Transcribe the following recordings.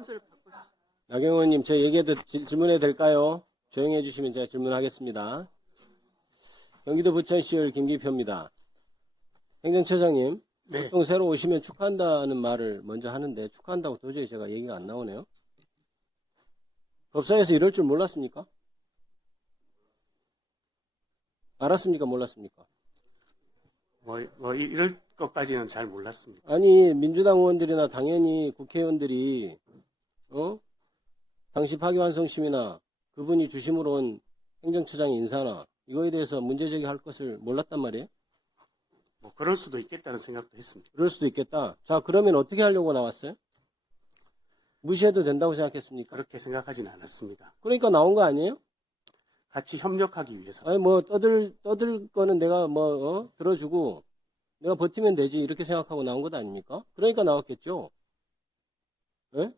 순서를 바꿨어요. 나경원님, 제 얘기해도 질문해도 될까요? 조용히 해주시면 제가 질문하겠습니다. 경기도 부천시의회 김기표입니다. 행정처장님, 네. 보통 새로 오시면 축하한다는 말을 먼저 하는데 축하한다고 도저히 제가 얘기가 안 나오네요. 법사에서 이럴 줄 몰랐습니까? 알았습니까? 몰랐습니까? 이럴 것까지는 잘 몰랐습니다. 아니, 민주당 의원들이나 당연히 국회의원들이 당시 파기환송심이나 그분이 주심으로 온 행정처장의 인사나 이거에 대해서 문제제기할 것을 몰랐단 말이에요? 그럴 수도 있겠다는 생각도 했습니다. 그럴 수도 있겠다. 자, 그러면 어떻게 하려고 나왔어요? 무시해도 된다고 생각했습니까? 그렇게 생각하지는 않았습니다. 그러니까 나온 거 아니에요? 같이 협력하기 위해서. 아니, 떠들 거는 내가 들어주고 내가 버티면 되지. 이렇게 생각하고 나온 것 아닙니까? 그러니까 나왔겠죠. 예?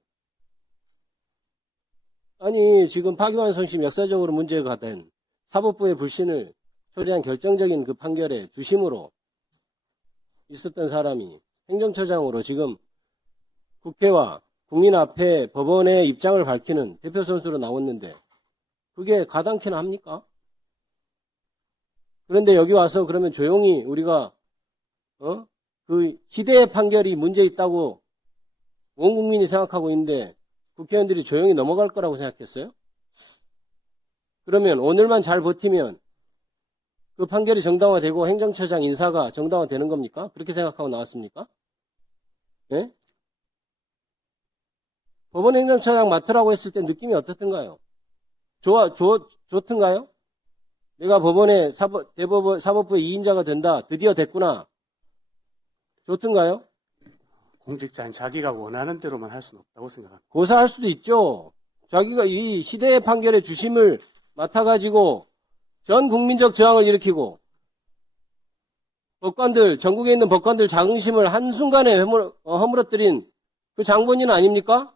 아니, 지금 파기환송심 역사적으로 문제가 된 사법부의 불신을 초래한 결정적인 그 판결에 주심으로 있었던 사람이 행정처장으로 지금 국회와 국민 앞에 법원의 입장을 밝히는 대표 선수로 나왔는데 그게 가당키나 합니까? 그런데 여기 와서 그러면 조용히 우리가 그 희대의 판결이 문제 있다고 온 국민이 생각하고 있는데 국회의원들이 조용히 넘어갈 거라고 생각했어요? 그러면 오늘만 잘 버티면 그 판결이 정당화되고 행정처장 인사가 정당화되는 겁니까? 그렇게 생각하고 나왔습니까? 예? 법원 행정처장 맡으라고 했을 때 느낌이 어떻던가요? 좋던가요? 내가 법원의 사법부의 2인자가 된다. 드디어 됐구나. 좋던가요? 공직자인 자기가 원하는 대로만 할 수는 없다고 생각합니다. 고사할 수도 있죠. 자기가 이 시대의 판결의 주심을 맡아가지고 전 국민적 저항을 일으키고 법관들, 전국에 있는 법관들 자긍심을 한순간에 허물어뜨린 그 장본인 아닙니까?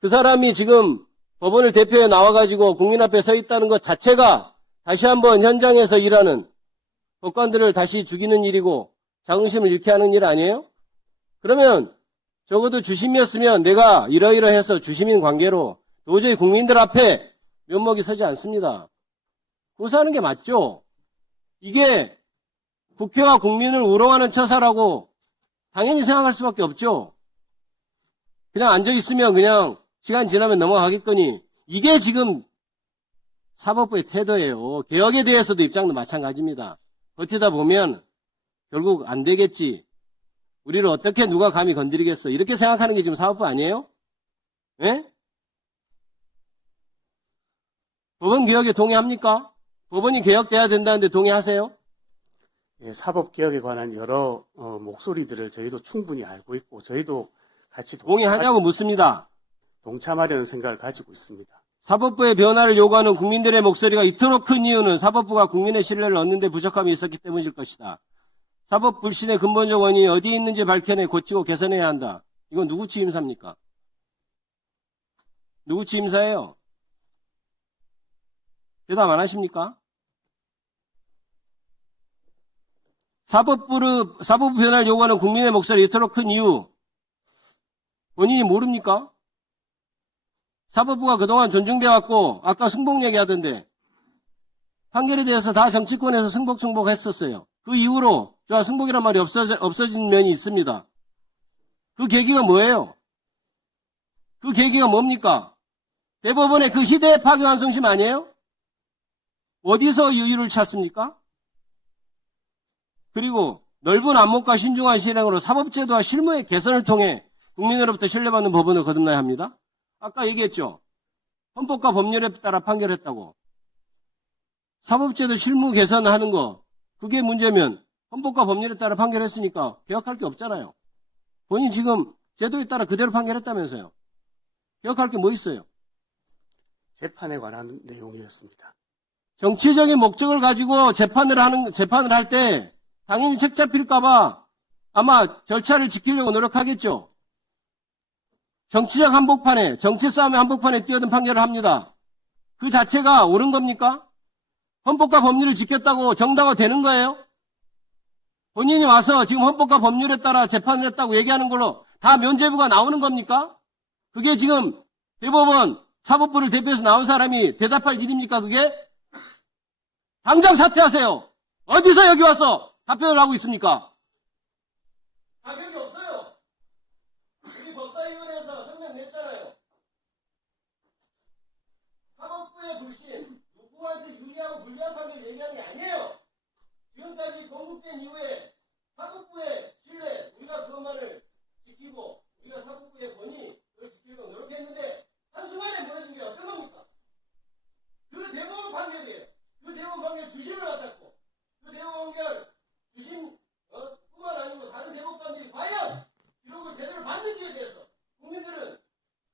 그 사람이 지금 법원을 대표해 나와가지고 국민 앞에 서 있다는 것 자체가 다시 한번 현장에서 일하는 법관들을 다시 죽이는 일이고 자긍심을 잃게 하는 일 아니에요? 그러면 적어도 주심이었으면 내가 이러이러해서 주심인 관계로 도저히 국민들 앞에 면목이 서지 않습니다. 고사하는 게 맞죠? 이게 국회와 국민을 우롱하는 처사라고 당연히 생각할 수밖에 없죠. 그냥 앉아있으면 그냥 시간 지나면 넘어가겠거니 이게 지금 사법부의 태도예요. 개혁에 대해서도 입장도 마찬가지입니다. 버티다 보면 결국 안 되겠지. 우리를 어떻게 누가 감히 건드리겠어. 이렇게 생각하는 게 지금 사법부 아니에요? 예? 법원 개혁에 동의합니까? 법원이 개혁돼야 된다는데 동의하세요? 예, 사법개혁에 관한 여러 목소리들을 저희도 충분히 알고 있고 저희도 같이 동의하냐고 묻습니다. 동참하려는 생각을 가지고 있습니다. 사법부의 변화를 요구하는 국민들의 목소리가 이토록 큰 이유는 사법부가 국민의 신뢰를 얻는 데 부족함이 있었기 때문일 것이다. 사법 불신의 근본적 원인이 어디에 있는지 밝혀내 고치고 개선해야 한다. 이건 누구 취임사입니까? 누구 취임사예요? 대답 안 하십니까? 사법부 변화를 요구하는 국민의 목소리가 이토록 큰 이유 원인이 모릅니까? 사법부가 그동안 존중돼 왔고 아까 승복 얘기하던데 판결에 대해서 다 정치권에서 승복 했었어요. 그 이후로 승복이란 말이 없어진 면이 있습니다. 그 계기가 뭐예요? 그 계기가 뭡니까? 대법원의 그 시대의 파기환송심 아니에요? 어디서 이유를 찾습니까? 그리고 넓은 안목과 신중한 실행으로 사법제도와 실무의 개선을 통해 국민으로부터 신뢰받는 법원을 거듭나야 합니다. 아까 얘기했죠. 헌법과 법률에 따라 판결했다고. 사법제도 실무 개선하는 거 그게 문제면 헌법과 법률에 따라 판결했으니까 개혁할 게 없잖아요. 본인 지금 제도에 따라 그대로 판결했다면서요. 개혁할 게 뭐 있어요? 재판에 관한 내용이었습니다. 정치적인 목적을 가지고 재판을 할 때 당연히 책 잡힐까봐 아마 절차를 지키려고 노력하겠죠. 정치적 한복판에, 정치 싸움의 한복판에 뛰어든 판결을 합니다. 그 자체가 옳은 겁니까? 헌법과 법률을 지켰다고 정당화되는 거예요? 본인이 와서 지금 헌법과 법률에 따라 재판을 했다고 얘기하는 걸로 다 면죄부가 나오는 겁니까? 그게 지금 대법원 사법부를 대표해서 나온 사람이 대답할 일입니까, 그게? 당장 사퇴하세요. 어디서 여기 와서 답변을 하고 있습니까? 자격이 없어요. 우리 법사위원회에서 성명 냈잖아요. 사법부의 불신, 누구한테 유리하고 불리한 판결을 얘기하는 게 아니에요. 지금까지 건국된 이후에 사법부의 신뢰, 우리가 그것만을 지키고 우리가 사법부의 권위, 그걸 지키려고 노력했는데 한순간에 무너진 게 어떤 겁니까? 그 대법원 판결이에요. 그 대법원 판결 주심을 맡았고 그 대법원 판결 주심 뿐만 아니고 다른 대법관들이 과연 기록을 제대로 받는지에 대해서 국민들은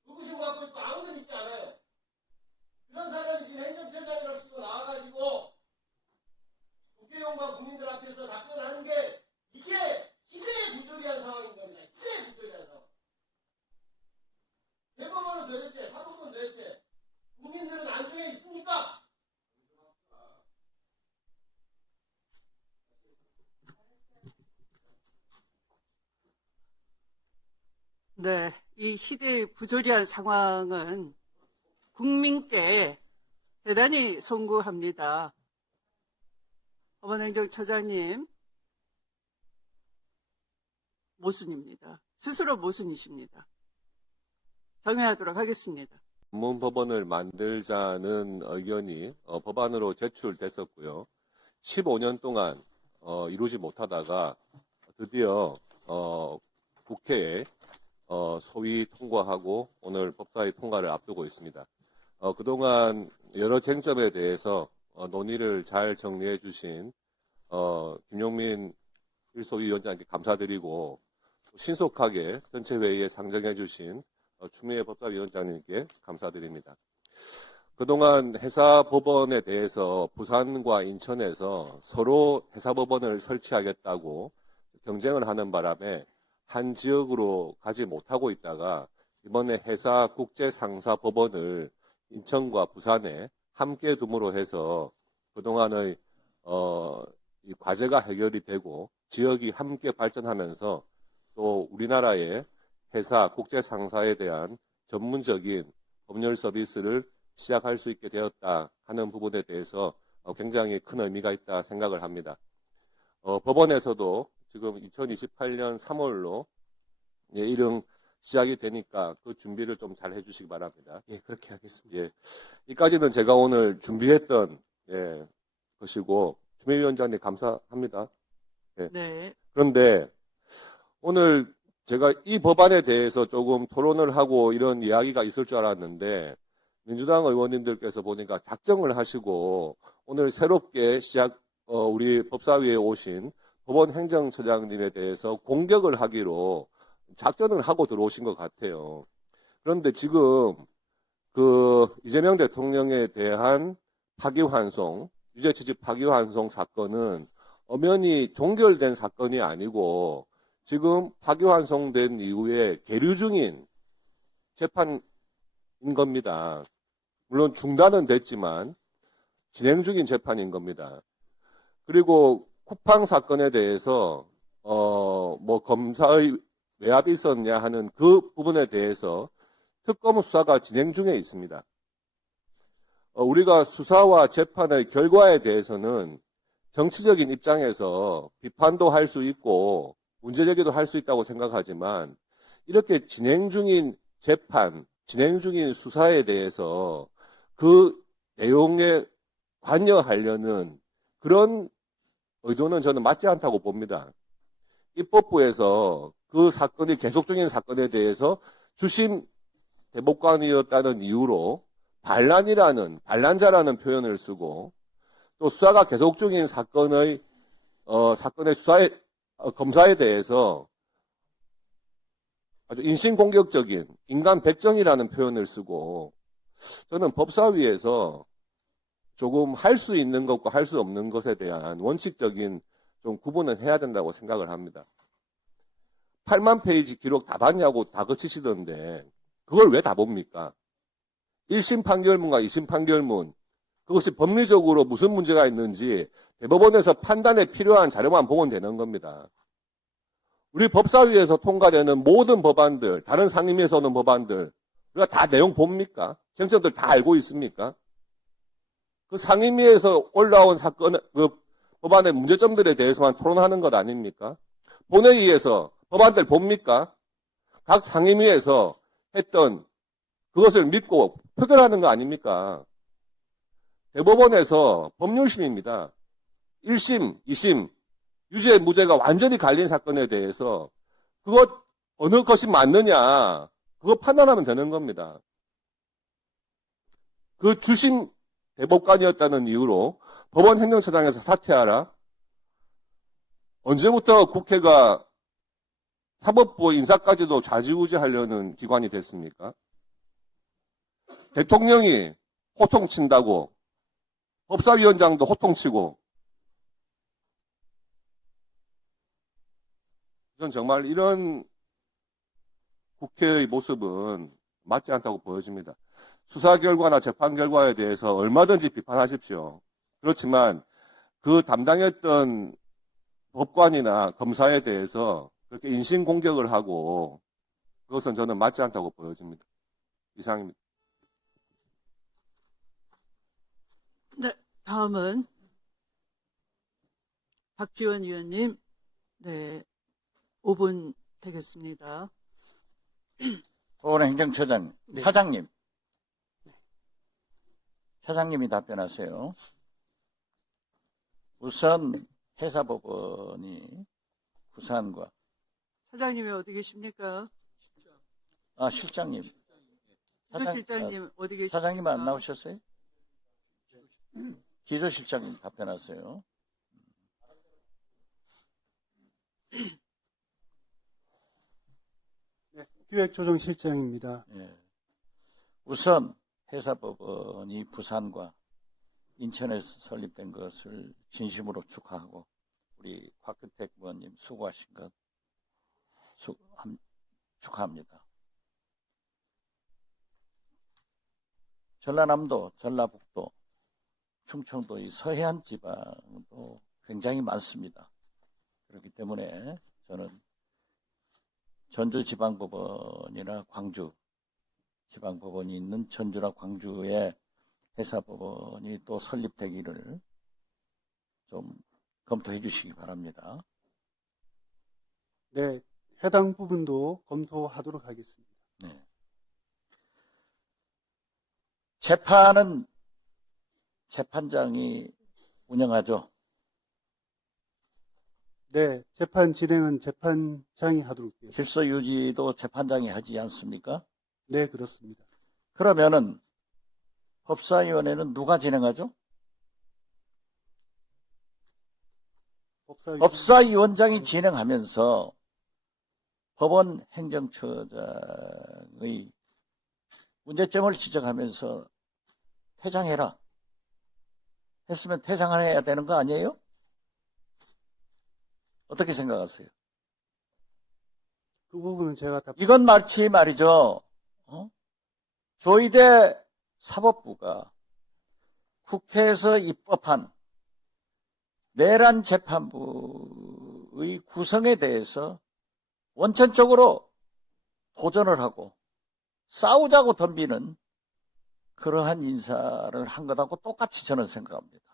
의구심 갖고 있고 아무도 믿지 않아요. 그런 사람이 지금 행정처장이라고 나와가지고 국회의원과 국민들 앞에서 답변을 하는 게 이게 희대의 부조리한 상황인 겁니다. 희대의 부조리한 상황. 대법원은 도대체, 사법부는 도대체 국민들은 안중에 있습니까? 네, 이 희대의 부조리한 상황은 국민께 대단히 송구합니다. 법원행정처장님, 모순입니다. 스스로 모순이십니다. 정리하도록 하겠습니다. 전문법원을 만들자는 의견이 법안으로 제출됐었고요. 15년 동안 이루지 못하다가 드디어 국회에 소위 통과하고 오늘 법사위 통과를 앞두고 있습니다. 그동안 여러 쟁점에 대해서 논의를 잘 정리해 주신 김용민 일소위원장께 감사드리고 신속하게 전체 회의에 상정해 주신 추미애 법사위원장님께 감사드립니다. 그동안 해사법원에 대해서 부산과 인천에서 서로 해사법원을 설치하겠다고 경쟁을 하는 바람에 한 지역으로 가지 못하고 있다가 이번에 해사국제상사법원을 인천과 부산에 함께 둠으로 해서 그동안의 이 과제가 해결이 되고 지역이 함께 발전하면서 또 우리나라의 해사 국제상사에 대한 전문적인 법률 서비스를 시작할 수 있게 되었다 하는 부분에 대해서 굉장히 큰 의미가 있다 생각을 합니다. 법원에서도 지금 2028년 3월로 일응 시작이 되니까 그 준비를 좀 잘 해주시기 바랍니다. 예, 그렇게 하겠습니다. 예, 이까지는 제가 오늘 준비했던 것이고 추미애 위원장님 감사합니다. 네. 그런데 오늘 제가 이 법안에 대해서 조금 토론을 하고 이런 이야기가 있을 줄 알았는데 민주당 의원님들께서 보니까 작정을 하시고 오늘 새롭게 우리 법사위에 오신 법원 행정처장님에 대해서 공격을 하기로 작전을 하고 들어오신 것 같아요. 그런데 지금 이재명 대통령에 대한 파기환송, 유죄취집 파기환송 사건은 엄연히 종결된 사건이 아니고 지금 파기환송된 이후에 계류 중인 재판인 겁니다. 물론 중단은 됐지만 진행 중인 재판인 겁니다. 그리고 쿠팡 사건에 대해서 검사의 외압이 있었냐 하는 그 부분에 대해서 특검 수사가 진행 중에 있습니다. 우리가 수사와 재판의 결과에 대해서는 정치적인 입장에서 비판도 할 수 있고 문제제기도 할 수 있다고 생각하지만 이렇게 진행 중인 재판, 진행 중인 수사에 대해서 그 내용에 관여하려는 그런 의도는 저는 맞지 않다고 봅니다. 입법부에서 그 사건이 계속 중인 사건에 대해서 주심 대법관이었다는 이유로 반란자라는 표현을 쓰고 또 수사가 계속 중인 사건의 검사에 대해서 아주 인신공격적인 인간 백정이라는 표현을 쓰고 저는 법사위에서 조금 할 수 있는 것과 할 수 없는 것에 대한 원칙적인 좀 구분을 해야 된다고 생각을 합니다. 8만 페이지 기록 다 봤냐고 다 거치시던데 그걸 왜 다 봅니까? 1심 판결문과 2심 판결문 그것이 법리적으로 무슨 문제가 있는지 대법원에서 판단에 필요한 자료만 보면 되는 겁니다. 우리 법사위에서 통과되는 모든 법안들, 다른 상임위에서 오는 법안들 우리가 다 내용 봅니까? 쟁점들 다 알고 있습니까? 그 상임위에서 올라온 사건, 그 법안의 문제점들에 대해서만 토론하는 것 아닙니까? 본회의에서 법안들 봅니까? 각 상임위에서 했던 그것을 믿고 표결하는 거 아닙니까? 대법원에서 법률심입니다. 1심, 2심, 유죄, 무죄가 완전히 갈린 사건에 대해서 그것 어느 것이 맞느냐, 그거 판단하면 되는 겁니다. 그 주심 대법관이었다는 이유로 법원 행정처장에서 사퇴하라? 언제부터 국회가 사법부 인사까지도 좌지우지하려는 기관이 됐습니까? 대통령이 호통친다고 법사위원장도 호통치고, 전 정말 이런 국회의 모습은 맞지 않다고 보여집니다. 수사 결과나 재판 결과에 대해서 얼마든지 비판하십시오. 그렇지만 그 담당했던 법관이나 검사에 대해서 그렇게 인신공격을 하고, 그것은 저는 맞지 않다고 보여집니다. 이상입니다. 네, 다음은 박지원 의원님. 네, 5분 되겠습니다. 법원 행정처장, 네. 차장님. 차장님이 답변하세요. 우선 해사법원이 부산과, 사장님이 어디 계십니까? 실장님. 기조실장님 어디 계십니까? 사장님 안 나오셨어요? 기조실장님 답변하세요. 네, 기획조정실장입니다. 예. 우선 해사법원이 부산과 인천에서 설립된 것을 진심으로 축하하고, 우리 곽규택 의원님 수고하신 것 축하합니다. 전라남도, 전라북도, 충청도 이 서해안 지방도 굉장히 많습니다. 그렇기 때문에 저는 전주지방법원이나 광주지방법원이 있는 전주나 광주에 해사법원이 또 설립되기를 좀 검토해 주시기 바랍니다. 네, 해당 부분도 검토하도록 하겠습니다. 네. 재판은 재판장이 운영하죠. 네, 재판 진행은 재판장이 하도록 되어 있습니다. 질서 유지도 재판장이 하지 않습니까? 네, 그렇습니다. 그러면은 법사위원회는 누가 진행하죠? 법사위원장이 진행하면서 법원 행정처장의 문제점을 지적하면서 퇴장해라 했으면 퇴장을 해야 되는 거 아니에요? 어떻게 생각하세요? 그 부분은 제가 이건 마치 말이죠. 조의대 사법부가 국회에서 입법한 내란 재판부의 구성에 대해서 원천적으로 도전을 하고 싸우자고 덤비는 그러한 인사를 한 것하고 똑같이 저는 생각합니다.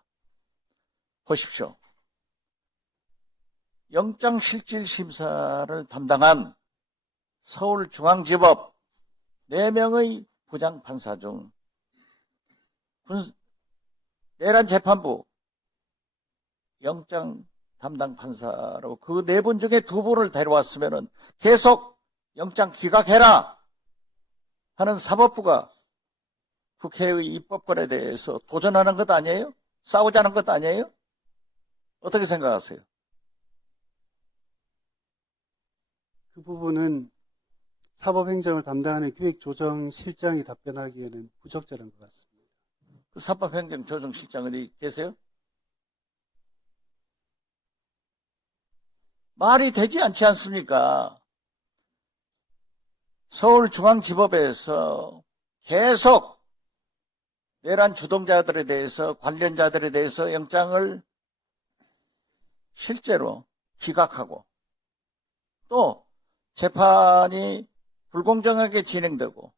보십시오. 영장실질심사를 담당한 서울중앙지법 4명의 부장판사 중 내란 재판부 영장 담당 판사로 그 4분 중에 2분을 데려왔으면 계속 영장 기각해라 하는 사법부가 국회의 입법권에 대해서 도전하는 것 아니에요? 싸우자는 것 아니에요? 어떻게 생각하세요? 그 부분은 사법행정을 담당하는 기획조정실장이 답변하기에는 부적절한 것 같습니다. 그 사법행정조정실장 어디 계세요? 말이 되지 않지 않습니까? 서울중앙지법에서 계속 내란 주동자들에 대해서 관련자들에 대해서 영장을 실제로 기각하고 또 재판이 불공정하게 진행되고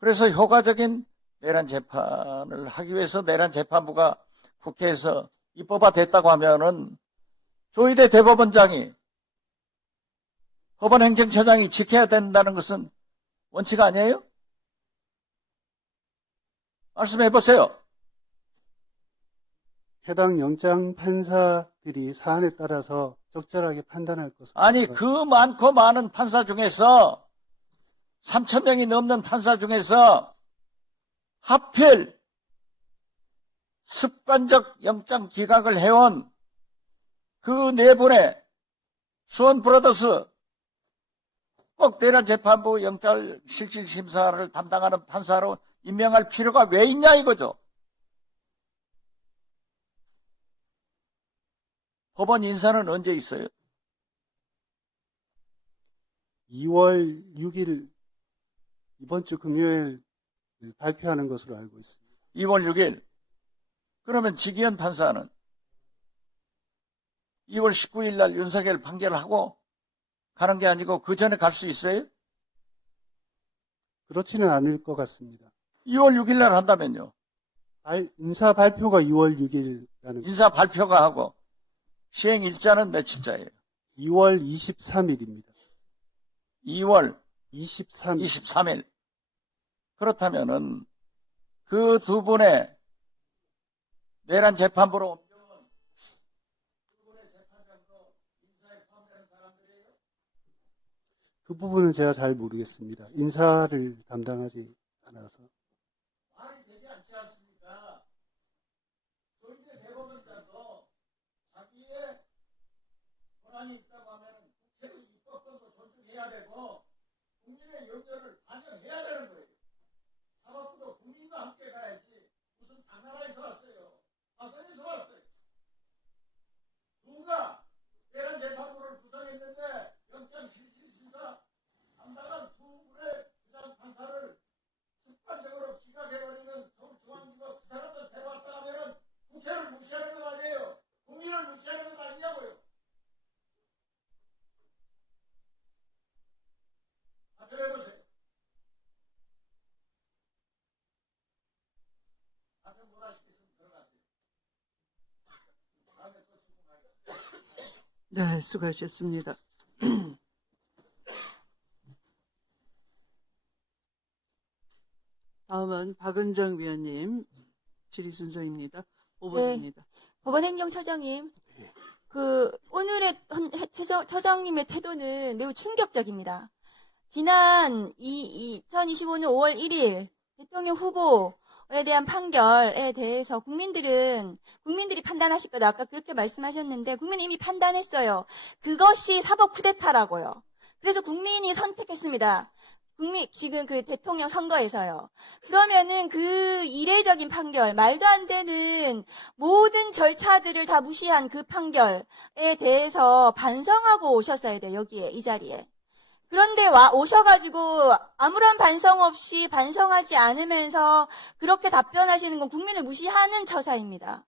그래서 효과적인 내란 재판을 하기 위해서 내란 재판부가 국회에서 입법화됐다고 하면은 조희대 대법원장이 법원행정처장이 지켜야 된다는 것은 원칙 아니에요? 말씀해 보세요. 해당 영장 판사들이 사안에 따라서 적절하게 판단할 것으로. 아니 그 많고 많은 판사 중에서 3,000명이 넘는 판사 중에서 하필 습관적 영장 기각을 해온 그 네 분의 수원 브라더스 꼭 내란 재판부 영장 실질 심사를 담당하는 판사로 임명할 필요가 왜 있냐 이거죠. 법원 인사는 언제 있어요? 2월 6일 이번 주 금요일 발표하는 것으로 알고 있습니다. 2월 6일. 그러면 지기현 판사는 2월 19일 날 윤석열 판결을 하고 가는 게 아니고 그 전에 갈 수 있어요? 그렇지는 않을 것 같습니다. 2월 6일 날 한다면요. 인사 발표가 2월 6일이라는 인사 발표가 하고 시행 일자는 며칠자예요? 2월 23일입니다. 2월 23일. 23일. 그렇다면은 그 두 분의 내란 재판부로 옮겨온 두 분의 재판장도 인사에 포함되는 사람들이에요? 그 부분은 제가 잘 모르겠습니다. 인사를 담당하지 않아서. 말이 되지 않지 않습니까? 조희대 대법원장도 자기의 권한이 있다고 하면 국회의 입법권도 존중해야 되고 국민의 의견을 반영해야 되는 거예요. 사법부도 국민과 함께 가야지 무슨 당나라에서 왔어요. 화성에서 왔어요. 누가 내란 재판부를 구성했는데 영장 실질심사 담당한 두 분의 부장 판사를 습관적으로 기각해버리면 서울중앙지법 그 사람들 데려왔다 하면은 국회를 무시하는 건 아니에요. 국민을 무시하는 건 아니냐고요. 답변해보세요. 답변 못 하시겠으면 들어가세요. 다음에 또 질문하겠습니다. 네, 수고하셨습니다. 다음은 박은정 위원님 질의 순서입니다. 5분입니다. 법원행정처장님, 오늘의 처장님의 태도는 매우 충격적입니다. 지난 2025년 5월 1일 대통령 후보에 대한 판결에 대해서 국민들이 판단하실 거다. 아까 그렇게 말씀하셨는데, 국민이 이미 판단했어요. 그것이 사법 쿠데타라고요. 그래서 국민이 선택했습니다. 지금 그 대통령 선거에서요. 그러면은 그 이례적인 판결, 말도 안 되는 모든 절차들을 다 무시한 그 판결에 대해서 반성하고 오셨어야 돼요, 여기에, 이 자리에. 그런데 오셔가지고 아무런 반성 없이 반성하지 않으면서 그렇게 답변하시는 건 국민을 무시하는 처사입니다.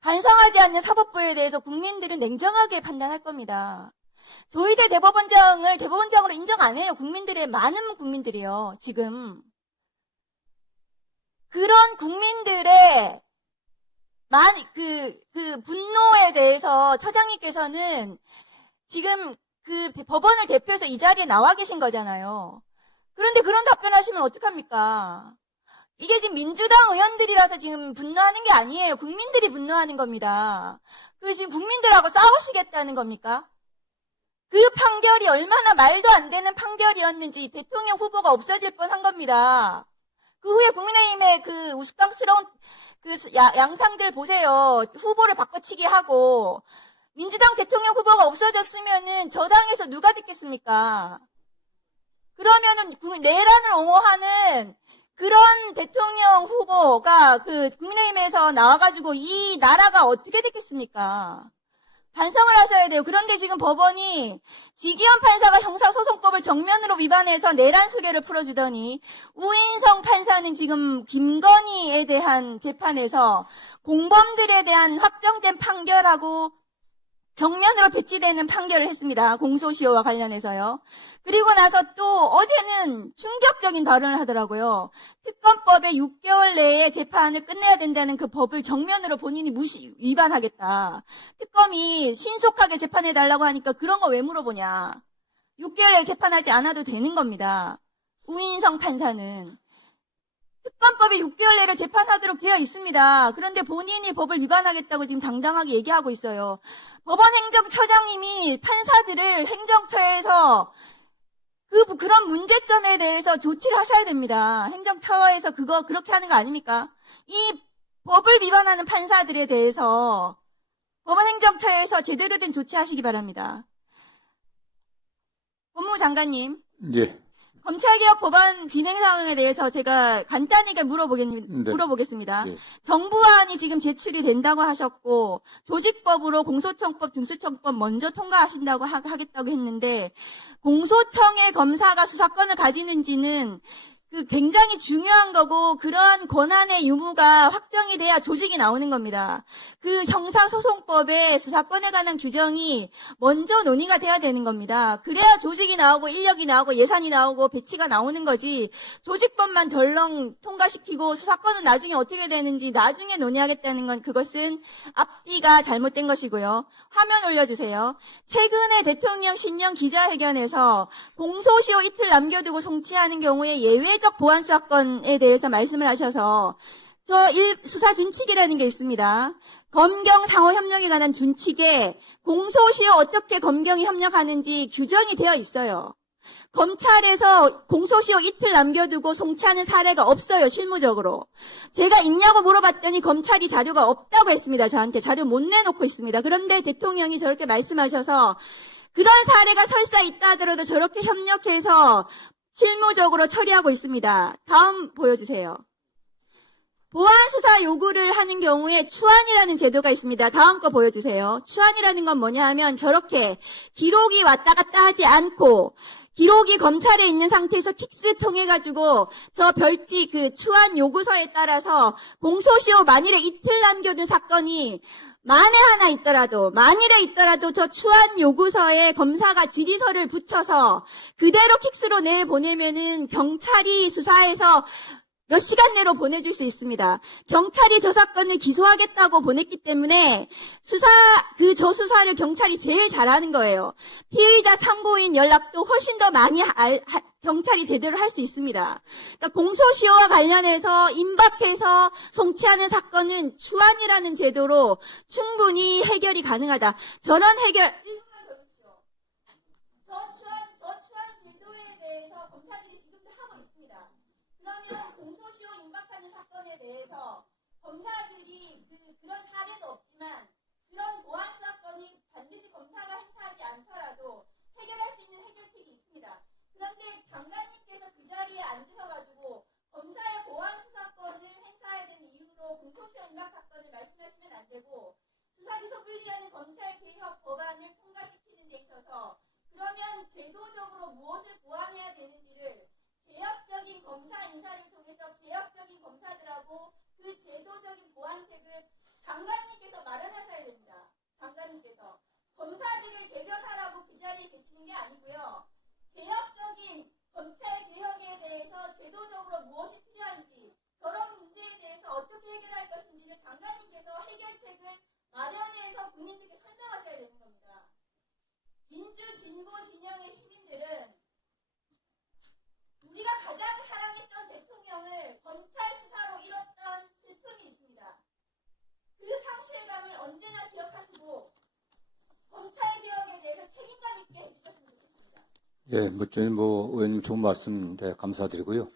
반성하지 않는 사법부에 대해서 국민들은 냉정하게 판단할 겁니다. 조희대 대법원장을 대법원장으로 인정 안 해요. 많은 국민들이요, 지금. 그런 국민들의 분노에 대해서 처장님께서는 지금 그 법원을 대표해서 이 자리에 나와 계신 거잖아요. 그런데 그런 답변하시면 어떡합니까? 이게 지금 민주당 의원들이라서 지금 분노하는 게 아니에요. 국민들이 분노하는 겁니다. 그래서 지금 국민들하고 싸우시겠다는 겁니까? 그 판결이 얼마나 말도 안 되는 판결이었는지 대통령 후보가 없어질 뻔한 겁니다. 그 후에 국민의힘의 그 우스꽝스러운 그 양상들 보세요. 후보를 바꿔치기 하고 민주당 대통령 후보가 없어졌으면은 저 당에서 누가 됐겠습니까? 그러면은 내란을 옹호하는 그런 대통령 후보가 그 국민의힘에서 나와가지고 이 나라가 어떻게 됐겠습니까? 반성을 하셔야 돼요. 그런데 지금 법원이 지기현 판사가 형사소송법을 정면으로 위반해서 내란 수계를 풀어주더니 우인성 판사는 지금 김건희에 대한 재판에서 공범들에 대한 확정된 판결하고 정면으로 배치되는 판결을 했습니다. 공소시효와 관련해서요. 그리고 나서 또 어제는 충격적인 발언을 하더라고요. 특검법에 6개월 내에 재판을 끝내야 된다는 그 법을 정면으로 본인이 위반하겠다. 특검이 신속하게 재판해달라고 하니까 그런 거 왜 물어보냐. 6개월 내에 재판하지 않아도 되는 겁니다. 우인성 판사는. 특검법이 6개월 내로 재판하도록 되어 있습니다. 그런데 본인이 법을 위반하겠다고 지금 당당하게 얘기하고 있어요. 법원행정처장님이 판사들을 행정처에서 그런 문제점에 대해서 조치를 하셔야 됩니다. 행정처에서 그렇게 하는 거 아닙니까? 이 법을 위반하는 판사들에 대해서 법원행정처에서 제대로 된 조치하시기 바랍니다. 법무부 장관님. 예. 검찰개혁 법안 진행 상황에 대해서 제가 간단하게 물어보겠습니다. 네. 정부안이 지금 제출이 된다고 하셨고 조직법으로 공소청법, 중수청법 먼저 통과하신다고 하겠다고 했는데 공소청의 검사가 수사권을 가지는지는 굉장히 중요한 거고 그러한 권한의 유무가 확정이 돼야 조직이 나오는 겁니다. 그 형사소송법의 수사권에 관한 규정이 먼저 논의가 돼야 되는 겁니다. 그래야 조직이 나오고 인력이 나오고 예산이 나오고 배치가 나오는 거지 조직법만 덜렁 통과시키고 수사권은 나중에 어떻게 되는지 나중에 논의하겠다는 건 그것은 앞뒤가 잘못된 것이고요. 화면 올려주세요. 최근에 대통령 신년 기자회견에서 공소시효 이틀 남겨두고 송치하는 경우에 예외적 보안 수사권에 대해서 말씀을 하셔서 수사 준칙이라는 게 있습니다. 검경 상호 협력에 관한 준칙에 공소시효 어떻게 검경이 협력하는지 규정이 되어 있어요. 검찰에서 공소시효 이틀 남겨두고 송치하는 사례가 없어요, 실무적으로. 제가 있냐고 물어봤더니 검찰이 자료가 없다고 했습니다. 저한테 자료 못 내놓고 있습니다. 그런데 대통령이 저렇게 말씀하셔서 그런 사례가 설사 있다 하더라도 저렇게 협력해서 실무적으로 처리하고 있습니다. 다음 보여주세요. 보안 수사 요구를 하는 경우에 추안이라는 제도가 있습니다. 다음 거 보여주세요. 추안이라는 건 뭐냐 하면 저렇게 기록이 왔다 갔다 하지 않고 기록이 검찰에 있는 상태에서 킥스 통해가지고 저 별지 추안 요구서에 따라서 공소시효 만일에 이틀 남겨둔 사건이 만일에 있더라도 저 추안 요구서에 검사가 질의서를 붙여서 그대로 킥스로 내보내면은 경찰이 수사해서 몇 시간 내로 보내줄 수 있습니다. 경찰이 저 사건을 기소하겠다고 보냈기 때문에 저 수사를 경찰이 제일 잘하는 거예요. 피의자 참고인 연락도 훨씬 더 많이 경찰이 제대로 할 수 있습니다. 그러니까 공소시효와 관련해서 임박해서 송치하는 사건은 추안이라는 제도로 충분히 해결이 가능하다. 저런 해결, 1분만 더 주십시오. 저 추안 제도에 대해서 검사들이 지금도 하고 있습니다. 그러면 공소시효 임박하는 사건에 대해서 검사들이 그런 사례도 없지만 그런 보안 수사권이 반드시 검사가 행사하지 않더라도 해결할 수 있는 해결책이 있습니다. 그런데 장관님께서 그 자리에 앉으셔가지고 검사의 보안 수사권을 행사해야 되는 이유로 공소시효 임박 사건을 말씀하시면 안 되고 수사기소 분리라는 검찰 개혁 법안을 통과시키는 데 있어서 그러면 제도적으로 무엇을 보완해야 되는지를 개혁적인 검사 인사를 통해서 개혁적인 검사들하고 그 제도적인 보완책을 장관님께서 마련하셔야 됩니다. 장관님께서 검사들을 대변하라고 그 자리에 계시는 게 아니고요. 개혁적인 검찰 개혁에 대해서 제도적으로 무엇이 필요한지 저런 문제에 대해서 어떻게 해결할 것인지를 장관님께서 해결책을 마련해서 국민들께 설명하셔야 되는 겁니다. 민주 진보 진영의 시민들은 우리가 가장 사랑했던 대통령을 검찰 수사로 잃었던 슬픔이 있습니다. 그 상실감을 언제나 기억하시고 검찰 개혁에 대해서 책임감 있게 해주셨으면 좋겠습니다. 예, 의원님 좋은 말씀 감사드리고요.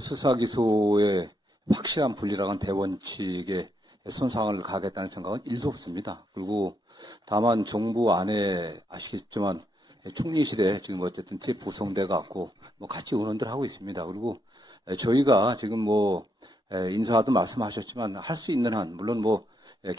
수사기소의 확실한 분리라는 대원칙에 손상을 가겠다는 생각은 1도 없습니다. 그리고 다만 정부 안에 아시겠지만 총리실에 지금 어쨌든 TF 구성돼 갖고 같이 의논들 하고 있습니다. 그리고 저희가 지금 인사도 말씀하셨지만 할 수 있는 한 물론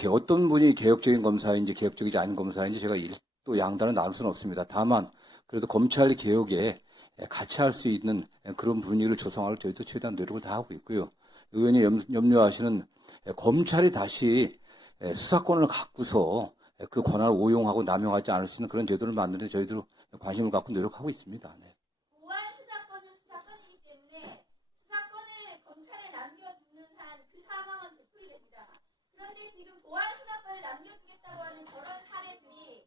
어떤 분이 개혁적인 검사인지 개혁적이지 않은 검사인지 제가 또 양단을 나눌 수는 없습니다. 다만 그래도 검찰 개혁에 같이 할 수 있는 그런 분위기를 조성하려고 저희도 최대한 노력을 다 하고 있고요. 의원이 염려하시는 검찰이 다시 수사권을 갖고서 그 권한을 오용하고 남용하지 않을 수 있는 그런 제도를 만드는 데 저희도 관심을 갖고 노력하고 있습니다. 네. 보안 수사권은 수사권이기 때문에 수사권을 검찰에 남겨두는 한 그 상황은 되풀이됩니다. 그런데 지금 보안 수사권을 남겨두겠다고 하는 저런 사례들이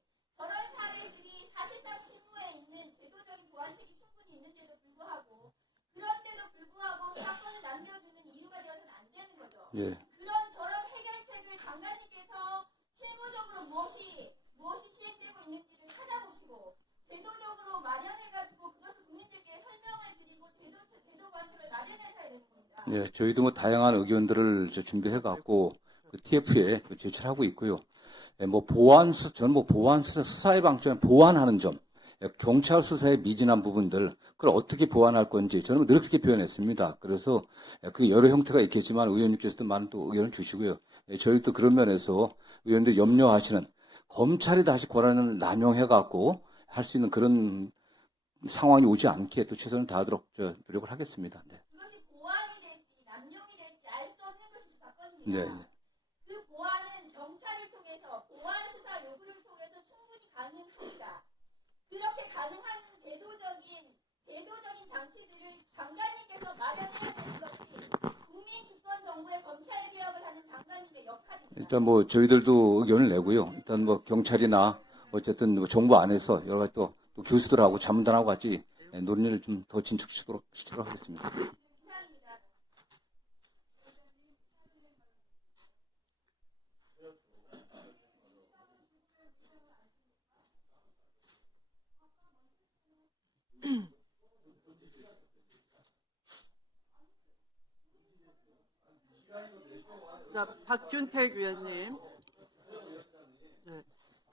사실상 실무에 있는 제도적인 보완책이 충분히 있는데도 불구하고 수사권을 남겨두는 이유가 되어서는 안 되는 거죠. 예. 저런 해결책을 장관님께서 실무적으로 무엇이 시행되고 있는지를 찾아보시고 제도적으로 마련해가지고 그것을 국민들께 설명을 드리고 제도 관습을 마련하셔야 되는 겁니다. 예, 저희도 뭐 다양한 의견들을 준비해갖고 그 TF에 제출하고 있고요. 예, 저는 보안 수사의 방점에 보완하는 점, 경찰 수사의 미진한 부분들, 그걸 어떻게 보완할 건지 저는 늘 그렇게 표현했습니다. 그래서 그 여러 형태가 있겠지만 의원님께서도 많은 또 의견을 주시고요. 저희도 그런 면에서 의원들 염려하시는 검찰이 다시 권한을 남용해갖고 할 수 있는 그런 상황이 오지 않게 또 최선을 다하도록 노력을 하겠습니다. 네. 그것이 보완이 될지 남용이 될지 알 수 없는 것이 수사권입니다. 네. 그 보완은 경찰을 통해서 보완 수사 요구를 통해서 충분히 가능합니다. 그렇게 가능한 제도적인 장치들을 장관님께서 마련해야 되는 것이 국민 집권 정부의 검찰 개혁을 하는 장관님의 역할입니다. 일단 저희들도 의견을 내고요. 일단 경찰이나 어쨌든 정부 안에서 여러 가지 또 교수들하고 자문단하고 같이 논의를 좀 더 진척시키도록 하겠습니다. 자, 박균택 위원님. 네,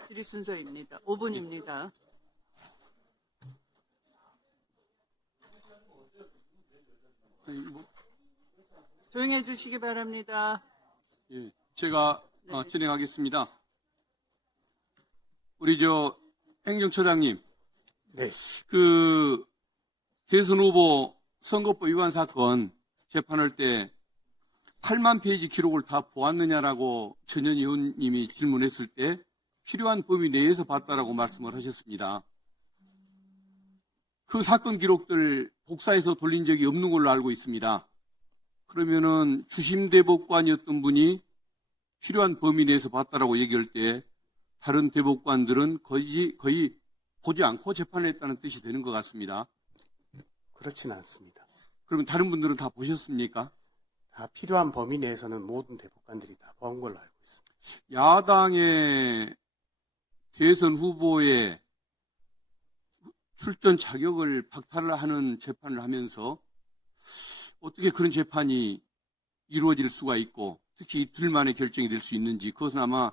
질의 순서입니다. 5분입니다. 조용히 해주시기 바랍니다. 예, 제가 네. 진행하겠습니다. 우리 행정처장님, 네. 대선 후보 선거법 위반 사건 재판할 때 8만 페이지 기록을 다 보았느냐라고 전현희 의원님이 질문했을 때 필요한 범위 내에서 봤다라고 말씀을 하셨습니다. 그 사건 기록들 복사해서 돌린 적이 없는 걸로 알고 있습니다. 그러면은 주심 대법관이었던 분이 필요한 범위 내에서 봤다라고 얘기할 때 다른 대법관들은 거의 보지 않고 재판을 했다는 뜻이 되는 것 같습니다. 그렇진 않습니다. 그러면 다른 분들은 다 보셨습니까? 다 필요한 범위 내에서는 모든 대법관들이 다 본 걸로 알고 있습니다. 야당의 대선 후보의 출전 자격을 박탈을 하는 재판을 하면서 어떻게 그런 재판이 이루어질 수가 있고 특히 이틀 만에 결정이 될 수 있는지 그것은 아마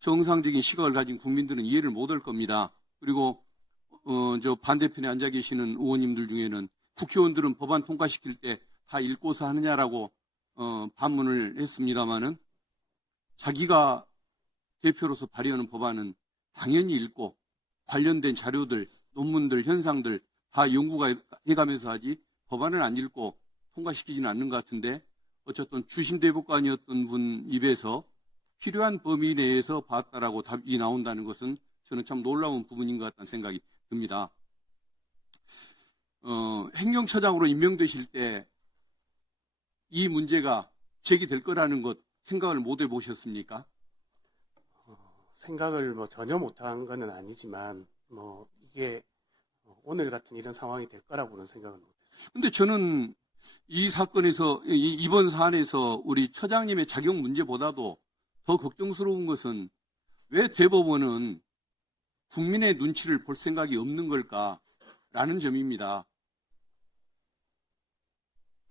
정상적인 시각을 가진 국민들은 이해를 못할 겁니다. 그리고 반대편에 앉아 계시는 의원님들 중에는 국회의원들은 법안 통과시킬 때 다 읽고서 하느냐라고 반문을 했습니다마는 자기가 대표로서 발의하는 법안은 당연히 읽고 관련된 자료들, 논문들, 현상들 다 연구가 해가면서 하지 법안을 안 읽고 통과시키지는 않는 것 같은데 어쨌든 주심 대법관이었던 분 입에서 필요한 범위 내에서 봤다라고 답이 나온다는 것은 저는 참 놀라운 부분인 것 같다는 생각이 듭니다. 행정처장으로 임명되실 때 이 문제가 제기될 거라는 것 생각을 못 해보셨습니까? 생각을 전혀 못한 건 아니지만 이게 오늘 같은 이런 상황이 될 거라고는 생각은 못했습니다. 근데 저는 이 사건에서 이번 사안에서 우리 처장님의 자격 문제보다도 더 걱정스러운 것은 왜 대법원은 국민의 눈치를 볼 생각이 없는 걸까라는 점입니다.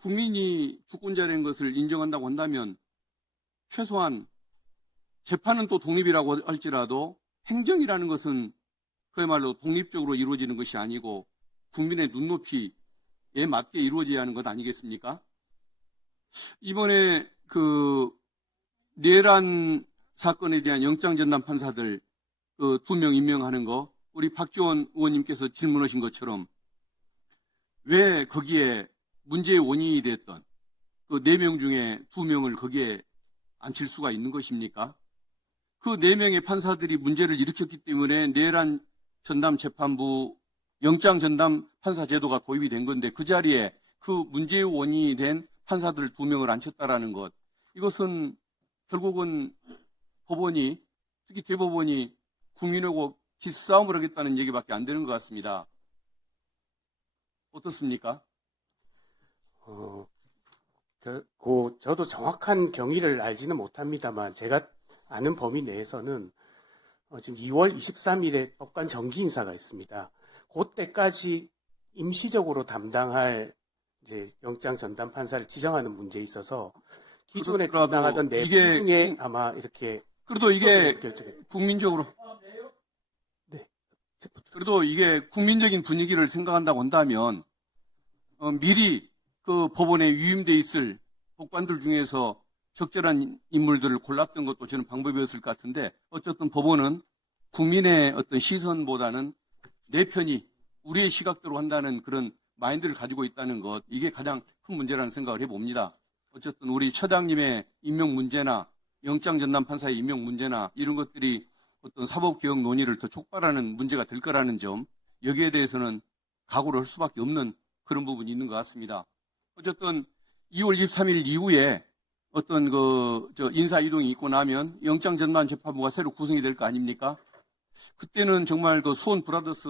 국민이 주권자라는 것을 인정한다고 한다면 최소한 재판은 또 독립이라고 할지라도 행정이라는 것은 그야말로 독립적으로 이루어지는 것이 아니고 국민의 눈높이에 맞게 이루어져야 하는 것 아니겠습니까? 이번에 내란 사건에 대한 영장전담 판사들 2명 임명하는 거 우리 박지원 의원님께서 질문하신 것처럼 왜 거기에 문제의 원인이 됐던 그 4명 중에 2명을 거기에 앉힐 수가 있는 것입니까? 그 4명의 판사들이 문제를 일으켰기 때문에 내란 전담 재판부 영장 전담 판사 제도가 도입이 된 건데 그 자리에 그 문제의 원인이 된 판사들 2명을 앉혔다라는 것. 이것은 결국은 법원이, 특히 대법원이 국민하고 기싸움을 하겠다는 얘기밖에 안 되는 것 같습니다. 어떻습니까? 저도 정확한 경위를 알지는 못합니다만 제가 아는 범위 내에서는 지금 2월 23일에 법관 정기 인사가 있습니다. 그때까지 임시적으로 담당할 이제 영장 전담 판사를 지정하는 문제에 있어서 기존에 그렇더라도 담당하던 네 이게 분 중에 아마 이렇게 그래도 이게 결정했- 국민적으로 네. 그래도 이게 국민적인 분위기를 생각한다고 한다면 미리 그 법원에 위임돼 있을 법관들 중에서 적절한 인물들을 골랐던 것도 저는 방법이었을 것 같은데 어쨌든 법원은 국민의 어떤 시선보다는 내 편이 우리의 시각대로 한다는 그런 마인드를 가지고 있다는 것, 이게 가장 큰 문제라는 생각을 해봅니다. 어쨌든 우리 처장님의 임명 문제나 영장 전담 판사의 임명 문제나 이런 것들이 어떤 사법개혁 논의를 더 촉발하는 문제가 될 거라는 점, 여기에 대해서는 각오를 할 수밖에 없는 그런 부분이 있는 것 같습니다. 어쨌든 2월 23일 이후에 어떤 인사 이동이 있고 나면 영장 전담 재판부가 새로 구성이 될 거 아닙니까? 그때는 정말 그 수원 브라더스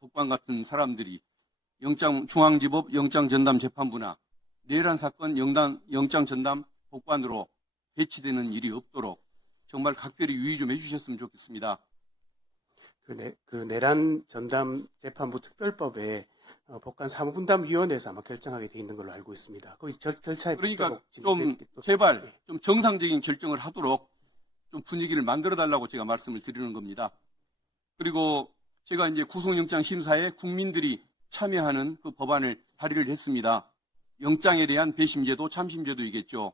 법관 같은 사람들이 중앙지법 영장 전담 재판부나 내란 사건 영장 전담 법관으로 배치되는 일이 없도록 정말 각별히 유의 좀 해주셨으면 좋겠습니다. 그 내란 전담 재판부 특별법에 법관 사무분담위원회에서 아마 결정하게 돼 있는 걸로 알고 있습니다. 거기 절차에 그러니까 따르도록 좀 진행되도록- 제발 네. 좀 정상적인 결정을 하도록 좀 분위기를 만들어 달라고 제가 말씀을 드리는 겁니다. 그리고 제가 이제 구속영장 심사에 국민들이 참여하는 그 법안을 발의를 했습니다. 영장에 대한 배심제도, 참심제도이겠죠.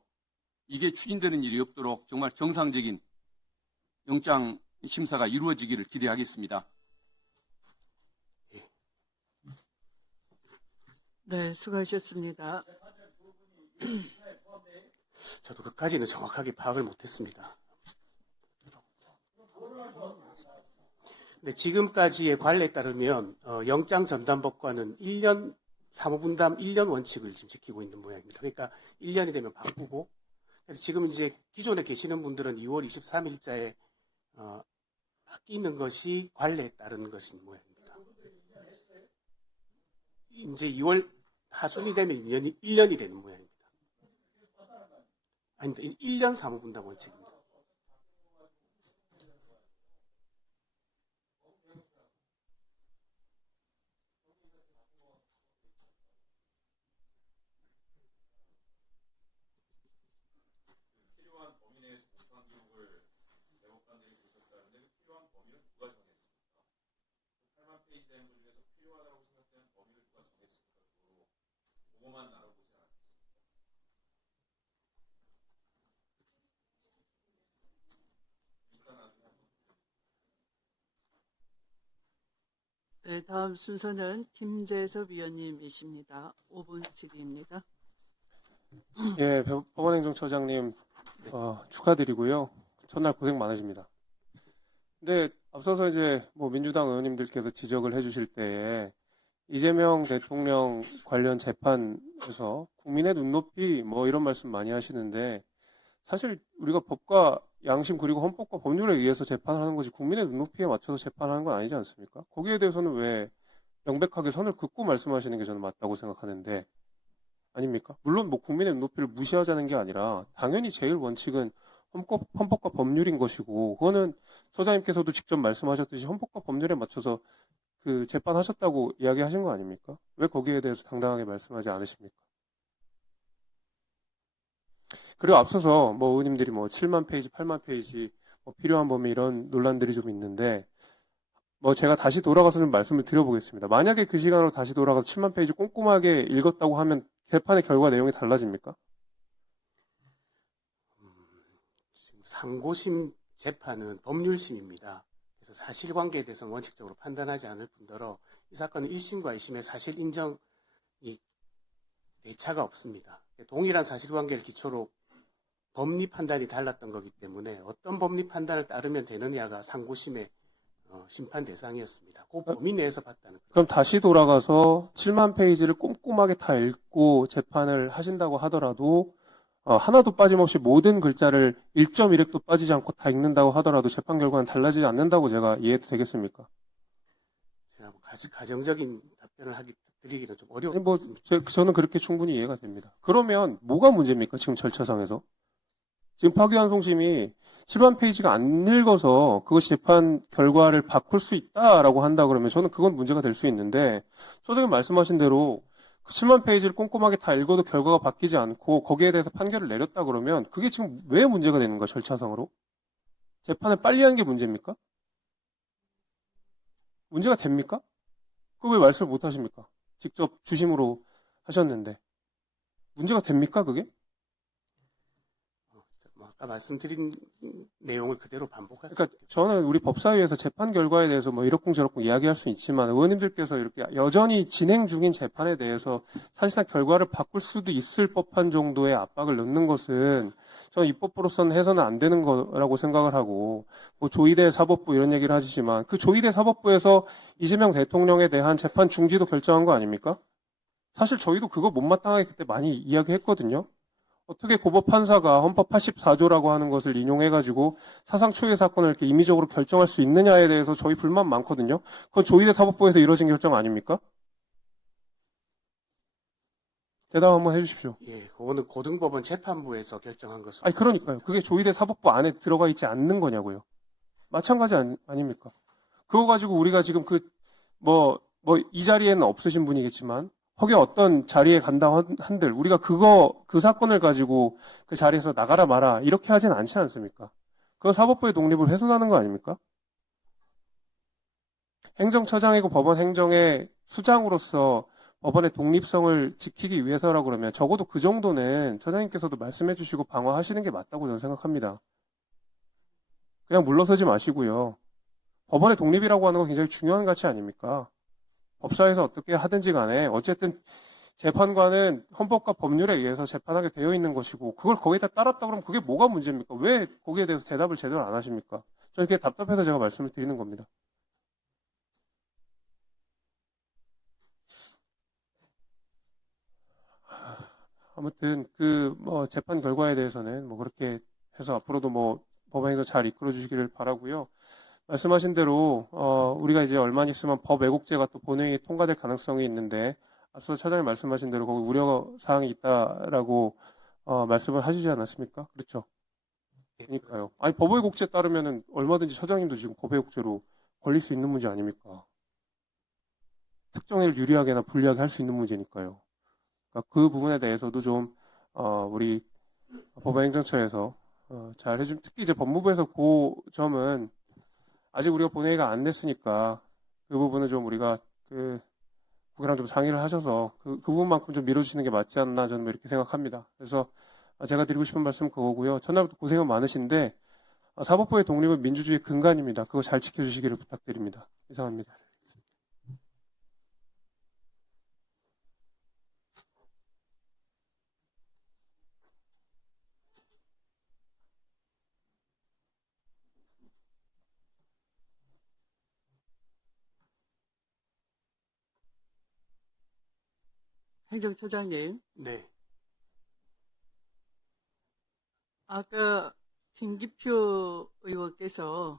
이게 추진되는 일이 없도록 정말 정상적인 영장 심사가 이루어지기를 기대하겠습니다. 네, 수고하셨습니다. 저도 그까지는 정확하게 파악을 못했습니다. 근데 지금까지의 관례에 따르면 영장 전담 법관은 1년 사무분담 1년 원칙을 지금 지키고 있는 모양입니다. 그러니까 1년이 되면 바꾸고 그래서 지금 이제 기존에 계시는 분들은 2월 23일자에 바뀌는 것이 관례에 따른 것인 모양입니다. 이제 2월 하순이 되면 1년이 되는 모양입니다. 아닙니다. 1년 사무분담 원칙입니다. 네, 다음 순서는 김재섭 위원님이십니다. 5분 질의입니다. 예, 법원행정처장님 축하드리고요. 첫날 고생 많으십니다. 근데 앞서서 이제 민주당 의원님들께서 지적을 해주실 때에 이재명 대통령 관련 재판에서 국민의 눈높이 이런 말씀 많이 하시는데 사실 우리가 법과 양심 그리고 헌법과 법률에 의해서 재판하는 것이 국민의 눈높이에 맞춰서 재판하는 건 아니지 않습니까? 거기에 대해서는 왜 명백하게 선을 긋고 말씀하시는 게 저는 맞다고 생각하는데 아닙니까? 물론 국민의 눈높이를 무시하자는 게 아니라 당연히 제일 원칙은 헌법과 법률인 것이고 그거는 처장님께서도 직접 말씀하셨듯이 헌법과 법률에 맞춰서 그 재판하셨다고 이야기하신 거 아닙니까? 왜 거기에 대해서 당당하게 말씀하지 않으십니까? 그리고 앞서서 의원님들이 7만 페이지, 8만 페이지 필요한 범위 이런 논란들이 좀 있는데 제가 다시 돌아가서 좀 말씀을 드려보겠습니다. 만약에 그 시간으로 다시 돌아가서 7만 페이지 꼼꼼하게 읽었다고 하면 재판의 결과 내용이 달라집니까? 상고심 재판은 법률심입니다. 그래서 사실관계에 대해서는 원칙적으로 판단하지 않을 뿐더러 이 사건은 1심과 2심의 사실 인정이 대차가 없습니다. 동일한 사실관계를 기초로 법리 판단이 달랐던 거기 때문에 어떤 법리 판단을 따르면 되느냐가 상고심의 심판 대상이었습니다. 그 범위 내에서 봤다는 거예요. 그럼 다시 돌아가서 7만 페이지를 꼼꼼하게 다 읽고 재판을 하신다고 하더라도 하나도 빠짐없이 모든 글자를 1.1획도 빠지지 않고 다 읽는다고 하더라도 재판 결과는 달라지지 않는다고 제가 이해해도 되겠습니까? 제가 뭐 가정적인 답변을 드리기는 좀 아니, 어려운 뭐 저는 그렇게 충분히 이해가 됩니다. 그러면 뭐가 문제입니까? 지금 절차상에서? 지금 파기환송심이 7만 페이지가 안 읽어서 그것이 재판 결과를 바꿀 수 있다라고 한다 그러면 저는 그건 문제가 될 수 있는데 소장님 말씀하신 대로 7만 페이지를 꼼꼼하게 다 읽어도 결과가 바뀌지 않고 거기에 대해서 판결을 내렸다 그러면 그게 지금 왜 문제가 되는 거야, 절차상으로? 재판을 빨리 하는 게 문제입니까? 문제가 됩니까? 그거 왜 말씀을 못 하십니까? 직접 주심으로 하셨는데. 문제가 됩니까, 그게? 아까 말씀드린 내용을 그대로 반복할 수 그러니까 저는 우리 법사위에서 재판 결과에 대해서 뭐 이러쿵저러쿵 이야기할 수 있지만 의원님들께서 이렇게 여전히 진행 중인 재판에 대해서 사실상 결과를 바꿀 수도 있을 법한 정도의 압박을 넣는 것은 저는 입법부로서는 해서는 안 되는 거라고 생각을 하고 뭐 조희대 사법부 이런 얘기를 하시지만 그 조희대 사법부에서 이재명 대통령에 대한 재판 중지도 결정한 거 아닙니까? 사실 저희도 그거 못마땅하게 그때 많이 이야기했거든요. 어떻게 고법 판사가 헌법 84조라고 하는 것을 인용해가지고 사상 초유의 사건을 이렇게 임의적으로 결정할 수 있느냐에 대해서 저희 불만 많거든요. 그건 조희대 사법부에서 이루어진 결정 아닙니까? 대답 한번 해주십시오. 예, 그거는 고등법원 재판부에서 결정한 것으로. 아니 그러니까요. 그게 조희대 사법부 안에 들어가 있지 않는 거냐고요. 마찬가지 아닙니까? 그거 가지고 우리가 지금 이 자리에는 없으신 분이겠지만 혹여 어떤 자리에 간다 한들 우리가 그 사건을 가지고 그 자리에서 나가라 마라 이렇게 하진 않지 않습니까? 그건 사법부의 독립을 훼손하는 거 아닙니까? 행정처장이고 법원 행정의 수장으로서 법원의 독립성을 지키기 위해서라고 그러면 적어도 그 정도는 처장님께서도 말씀해 주시고 방어하시는 게 맞다고 저는 생각합니다. 그냥 물러서지 마시고요. 법원의 독립이라고 하는 건 굉장히 중요한 가치 아닙니까? 법사에서 어떻게 하든지 간에 어쨌든 재판관은 헌법과 법률에 의해서 재판하게 되어 있는 것이고 그걸 거기다 따랐다 그러면 그게 뭐가 문제입니까? 왜 거기에 대해서 대답을 제대로 안 하십니까? 저는 그게 답답해서 제가 말씀을 드리는 겁니다. 아무튼 재판 결과에 대해서는 그렇게 해서 앞으로도 법원에서 잘 이끌어 주시기를 바라고요. 말씀하신 대로 우리가 이제 얼마 있으면 법 왜곡죄가 또 본회의에 통과될 가능성이 있는데 앞서 차장님 말씀하신 대로 거기 우려 사항이 있다라고 말씀을 하시지 않았습니까? 그렇죠? 그러니까요. 아니 법 왜곡죄 따르면은 얼마든지 차장님도 지금 법 왜곡죄로 걸릴 수 있는 문제 아닙니까? 특정인을 유리하게나 불리하게 할 수 있는 문제니까요. 그러니까 그 부분에 대해서도 좀 우리 법원행정처에서 잘 해준 특히 이제 법무부에서 그 점은 아직 우리가 본회의가 안 됐으니까 그 부분은 좀 우리가 국회랑 좀 상의를 하셔서 그 부분만큼 좀 밀어주시는 게 맞지 않나 저는 이렇게 생각합니다. 그래서 제가 드리고 싶은 말씀은 그거고요. 첫날부터 고생은 많으신데 사법부의 독립은 민주주의 근간입니다. 그거 잘 지켜주시기를 부탁드립니다. 이상합니다. 행정처장님, 네. 아까 김기표 의원께서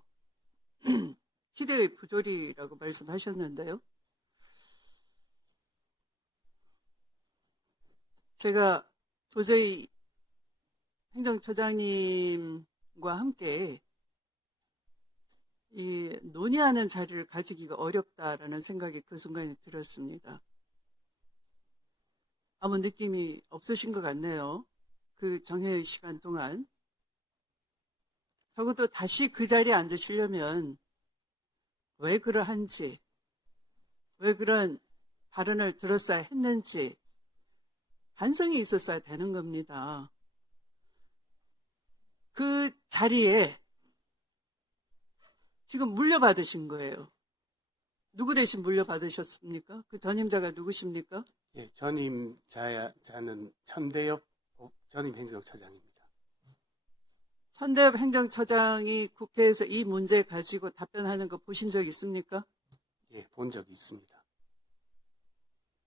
희대의 부조리라고 말씀하셨는데요. 제가 도저히 행정처장님과 함께 이 논의하는 자리를 가지기가 어렵다라는 생각이 그 순간에 들었습니다. 아무 느낌이 없으신 것 같네요. 그 정회의 시간 동안. 적어도 다시 그 자리에 앉으시려면 왜 그러한지, 왜 그런 발언을 들었어야 했는지 반성이 있었어야 되는 겁니다. 그 자리에 지금 물려받으신 거예요. 누구 대신 물려받으셨습니까? 그 전임자가 누구십니까? 예, 전임자는 천대엽 전임 행정처장입니다. 천대엽 행정처장이 국회에서 이 문제 가지고 답변하는 거 보신 적 있습니까? 예, 본 적이 있습니다.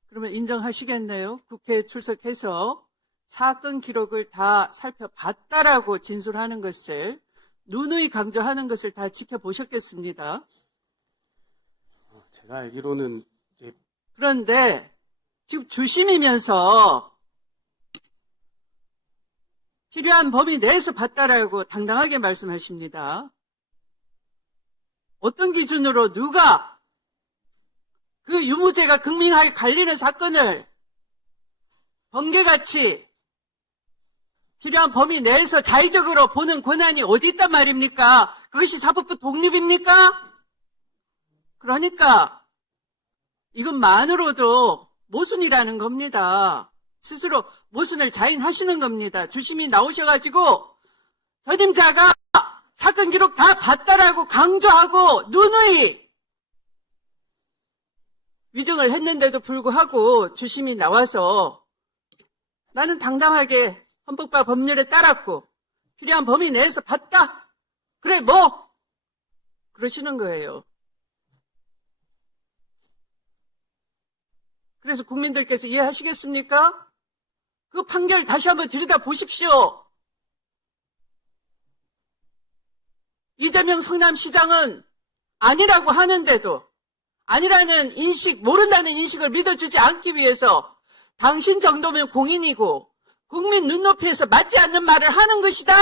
그러면 인정하시겠네요. 국회에 출석해서 사건 기록을 다 살펴봤다라고 진술하는 것을 누누이 강조하는 것을 다 지켜보셨겠습니다. 제가 알기로는 이제 그런데 지금 주심이면서 필요한 범위 내에서 봤다라고 당당하게 말씀하십니다. 어떤 기준으로 누가 그 유무죄가 극명하게 갈리는 사건을 번개같이 필요한 범위 내에서 자의적으로 보는 권한이 어디 있단 말입니까? 그것이 사법부 독립입니까? 그러니까 이것만으로도 모순이라는 겁니다. 스스로 모순을 자인하시는 겁니다. 주심이 나오셔가지고 전임자가 사건 기록 다 봤다라고 강조하고 누누이 위증을 했는데도 불구하고 주심이 나와서 나는 당당하게 헌법과 법률에 따랐고 필요한 범위 내에서 봤다. 그래 뭐 그러시는 거예요. 그래서 국민들께서 이해하시겠습니까? 그 판결 다시 한번 들여다보십시오. 이재명 성남시장은 아니라고 하는데도 아니라는 인식, 모른다는 인식을 믿어주지 않기 위해서 당신 정도면 공인이고 국민 눈높이에서 맞지 않는 말을 하는 것이다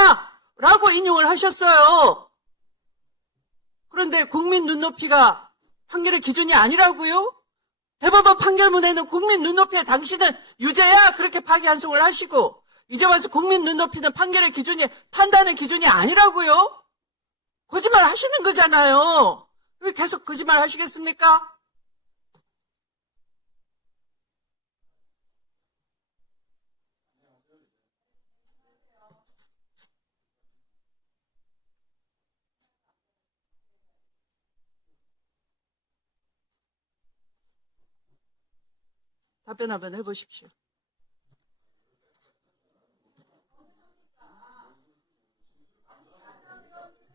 라고 인용을 하셨어요. 그런데 국민 눈높이가 판결의 기준이 아니라고요? 대법원 판결문에는 국민 눈높이에 당신은 유죄야 그렇게 파기환송을 하시고 이제 와서 국민 눈높이는 판결의 기준이 판단의 기준이 아니라고요? 거짓말 하시는 거잖아요. 왜 계속 거짓말 하시겠습니까? 답변 한번 해보십시오.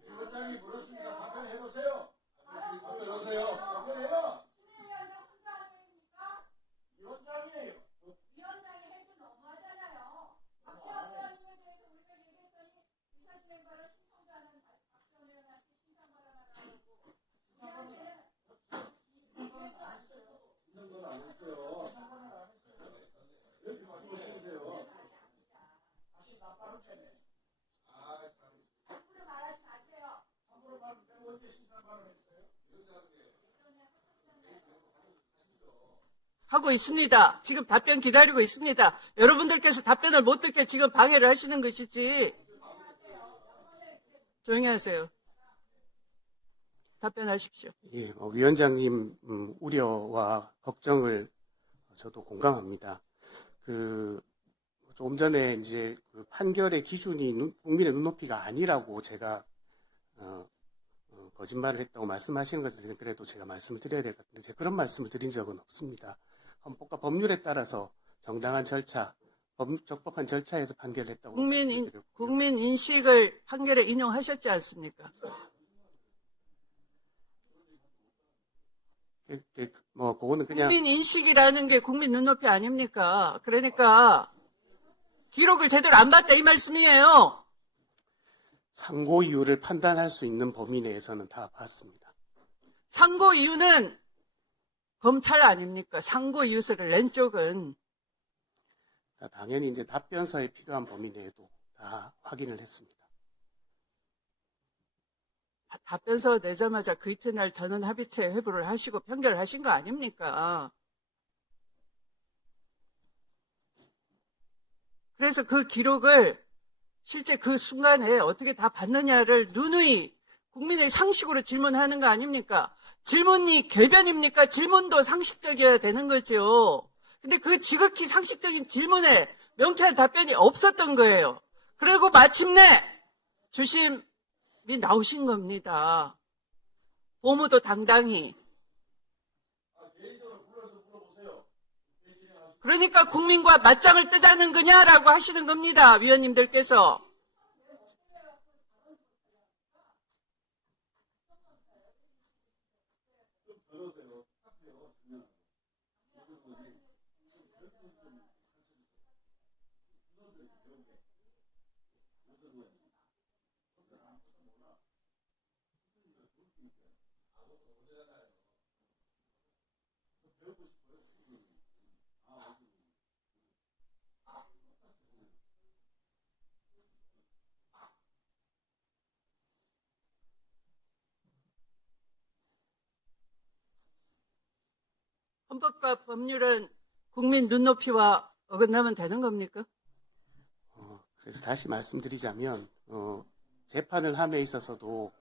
위원장이 물었습니다. 답변해보세요. 답변하세요. 답변해요. 위원장이에요. 위원장이 해도 너무하잖아요. 박지원 의원님에 대해서 우리가 얘기했더니 이사진행 거를 신청자는 박지원 의원한테 신청받아라고 신청은 안 했어요. 여기 보시세요. 다시 나빠로 쳤네. 함부로 말하지 마세요. 함부로 말하면 언제 신청받아 했어요? 하고 있습니다. 지금 답변 기다리고 있습니다. 여러분들께서 답변을 못 듣게 지금 방해를 하시는 것이지. 조용히 하세요. 답변하십시오. 예, 위원장님 우려와 걱정을 저도 공감합니다. 조금 전에 이제 그 판결의 기준이 국민의 눈높이가 아니라고 제가 거짓말을 했다고 말씀하시는 것에 대해서 그래도 제가 말씀을 드려야 될 것 같은데 제가 그런 말씀을 드린 적은 없습니다. 헌법과 법률에 따라서 정당한 절차, 적법한 절차에서 판결을 했다고 말씀드렸고요. 국민 인식을 판결에 인용하셨지 않습니까? 그거는 그냥 국민 인식이라는 게 국민 눈높이 아닙니까? 그러니까 기록을 제대로 안 봤다 이 말씀이에요. 상고 이유를 판단할 수 있는 범위 내에서는 다 봤습니다. 상고 이유는 검찰 아닙니까? 상고 이유서를 낸 쪽은. 당연히 이제 답변서에 필요한 범위 내에도 다 확인을 했습니다. 답변서 내자마자 그 이튿날 전원 합의체 회부를 하시고 평결하신 거 아닙니까? 그래서 그 기록을 실제 그 순간에 어떻게 다 봤느냐를 누누이 국민의 상식으로 질문하는 거 아닙니까? 질문이 궤변입니까? 질문도 상식적이어야 되는 거죠. 근데 그 지극히 상식적인 질문에 명쾌한 답변이 없었던 거예요. 그리고 마침내 주심이 나오신 겁니다. 보무도 당당히. 그러니까 국민과 맞짱을 뜨자는 거냐라고 하시는 겁니다. 위원님들께서. 헌법과 법률은 국민 눈높이와 어긋나면 되는 겁니까? 그래서 다시 말씀드리자면 재판을 함에 있어서도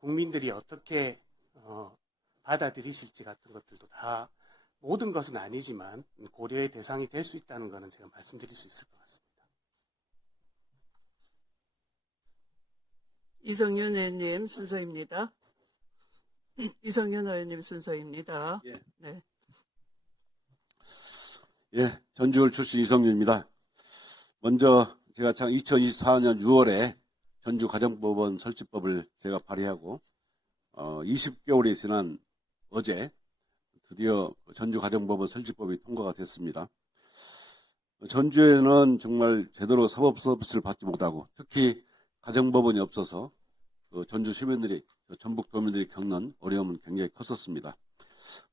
국민들이 어떻게 받아들이실지 같은 것들도 다 모든 것은 아니지만 고려의 대상이 될 수 있다는 것은 제가 말씀드릴 수 있을 것 같습니다. 이성윤 의원님 순서입니다. 이성윤 의원님 순서입니다. 예. 네. 예, 전주울 출신 이성윤입니다. 먼저 제가 2024년 6월에 전주 가정법원 설치법을 제가 발의하고 20개월이 지난 어제 드디어 전주 가정법원 설치법이 통과가 됐습니다. 전주에는 정말 제대로 사법 서비스를 받지 못하고 특히 가정법원이 없어서 전주 시민들이 전북 도민들이 겪는 어려움은 굉장히 컸었습니다.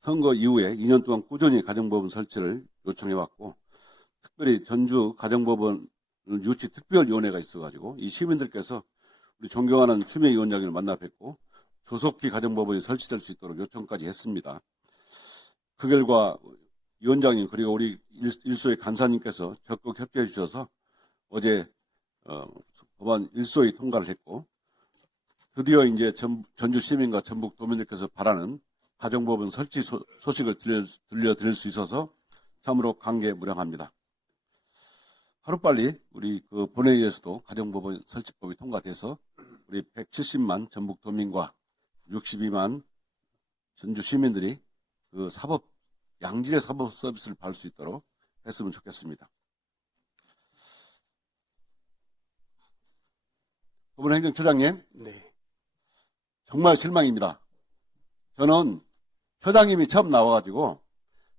선거 이후에 2년 동안 꾸준히 가정법원 설치를 요청해왔고 특별히 전주 가정법원 유치 특별위원회가 있어가지고 이 시민들께서 우리 존경하는 추미애 위원장을 만나 뵙고 조속히 가정법원이 설치될 수 있도록 요청까지 했습니다. 그 결과 위원장님 그리고 우리 일소의 간사님께서 적극 협조해 주셔서 어제 법안 일소위 통과를 했고 드디어 이제 전주 시민과 전북 도민들께서 바라는 가정법원 설치 소식을 들려드릴 수 있어서 참으로 감개무량합니다. 하루빨리 우리 본회의에서도 가정법원 설치법이 통과돼서 우리 170만 전북 도민과 62만 전주 시민들이 양질의 사법 서비스를 받을 수 있도록 했으면 좋겠습니다. 법원행정처장님, 네. 정말 실망입니다. 저는 처장님이 처음 나와가지고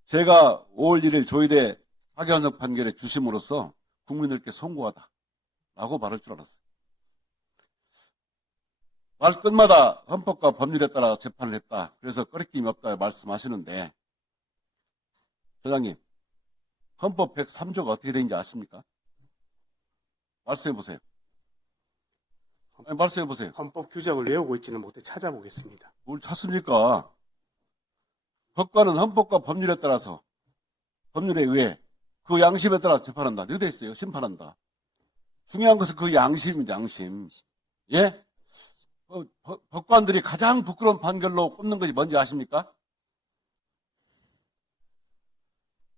제가 5월 1일 조희대 파기환송 판결의 주심으로서 국민들께 송구하다라고 말할 줄 알았어요. 말 끝마다 헌법과 법률에 따라 재판을 했다. 그래서 꺼리낌이 없다 말씀하시는데 처장님, 헌법 103조가 어떻게 되는지 아십니까? 말씀해보세요. 말씀해보세요. 헌법 규정을 외우고 있지는 못해 찾아보겠습니다. 뭘 찾습니까? 법관은 헌법과 법률에 따라서 법률에 의해 그 양심에 따라 재판한다. 이렇게 돼 있어요. 심판한다. 중요한 것은 그 양심입니다. 양심. 예? 법관들이 가장 부끄러운 판결로 꼽는 것이 뭔지 아십니까?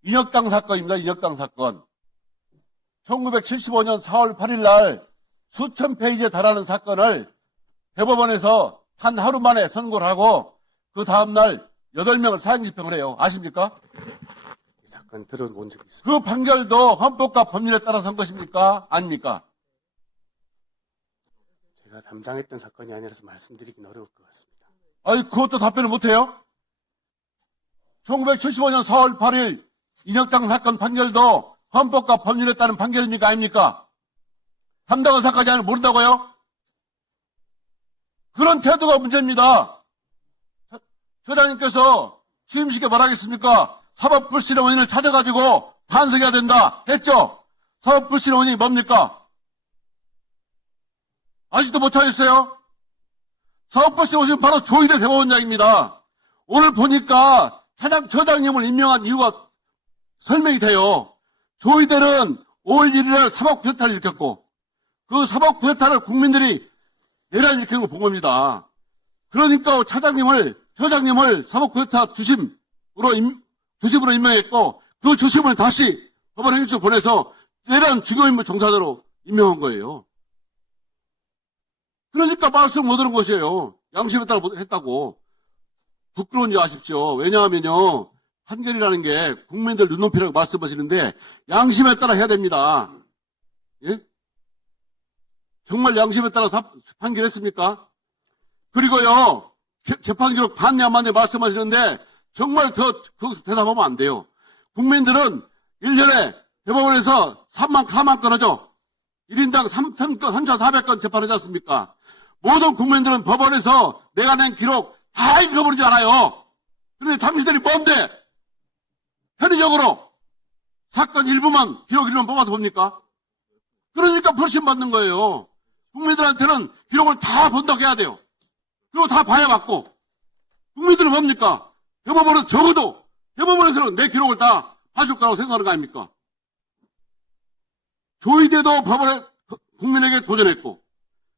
인혁당 사건입니다. 인혁당 사건. 1975년 4월 8일 날 수천 페이지에 달하는 사건을 대법원에서 한 하루 만에 선고를 하고 그 다음날 8명을 사형 집행을 해요. 아십니까? 이 사건 들어본 적이 있습니다. 그 판결도 헌법과 법률에 따라서 한 것입니까? 아닙니까? 제가 담당했던 사건이 아니라서 말씀드리긴 어려울 것 같습니다. 아니, 그것도 답변을 못해요? 1975년 4월 8일 인혁당 사건 판결도 헌법과 법률에 따른 판결입니까? 아닙니까? 담당한 사건이 아니라 모른다고요? 그런 태도가 문제입니다. 처장님께서 취임식에 말하겠습니까? 사법 불신의 원인을 찾아가지고 반성해야 된다 했죠? 사법 불신의 원인이 뭡니까? 아직도 못 찾았어요? 사법 불신의 원인은 바로 조희대 대법원장입니다. 오늘 보니까 처장님을 임명한 이유가 설명이 돼요. 조희대는 5월 1일에 사법구태타를 일으켰고 그 사법구태타를 국민들이 내란을 일으킨 걸 본 겁니다. 그러니까 처장님을 사법구태타 주심으로 임명했고 그 주심을 다시 법원행정처에 보내서 내란 주요인물 종사자로 임명한 거예요. 그러니까 말씀 못 들은 것이에요. 양심에 따라 했다고. 부끄러운지 아십시오. 왜냐하면요. 판결이라는 게 국민들 눈높이라고 말씀하시는데 양심에 따라 해야 됩니다. 예? 정말 양심에 따라 판결했습니까? 그리고요. 재판 기록 반내 안 맞네 말씀하시는데 정말 거기서 대답하면 안 돼요. 국민들은 1년에 대법원에서 4만 건 하죠. 1인당 3,400건 재판하지 않습니까? 모든 국민들은 법원에서 내가 낸 기록 다 읽어버리지 않아요. 그런데 당신들이 뭔데? 편의적으로 사건 일부만, 기록 일부만 뽑아서 봅니까? 그러니까 불신 받는 거예요. 국민들한테는 기록을 다 분석해야 돼요. 그리고 다 봐야 맞고. 국민들은 뭡니까? 대법원은 적어도, 대법원에서는 내 기록을 다 봐줄 거라고 생각하는 거 아닙니까? 조희대도 법원에, 국민에게 도전했고,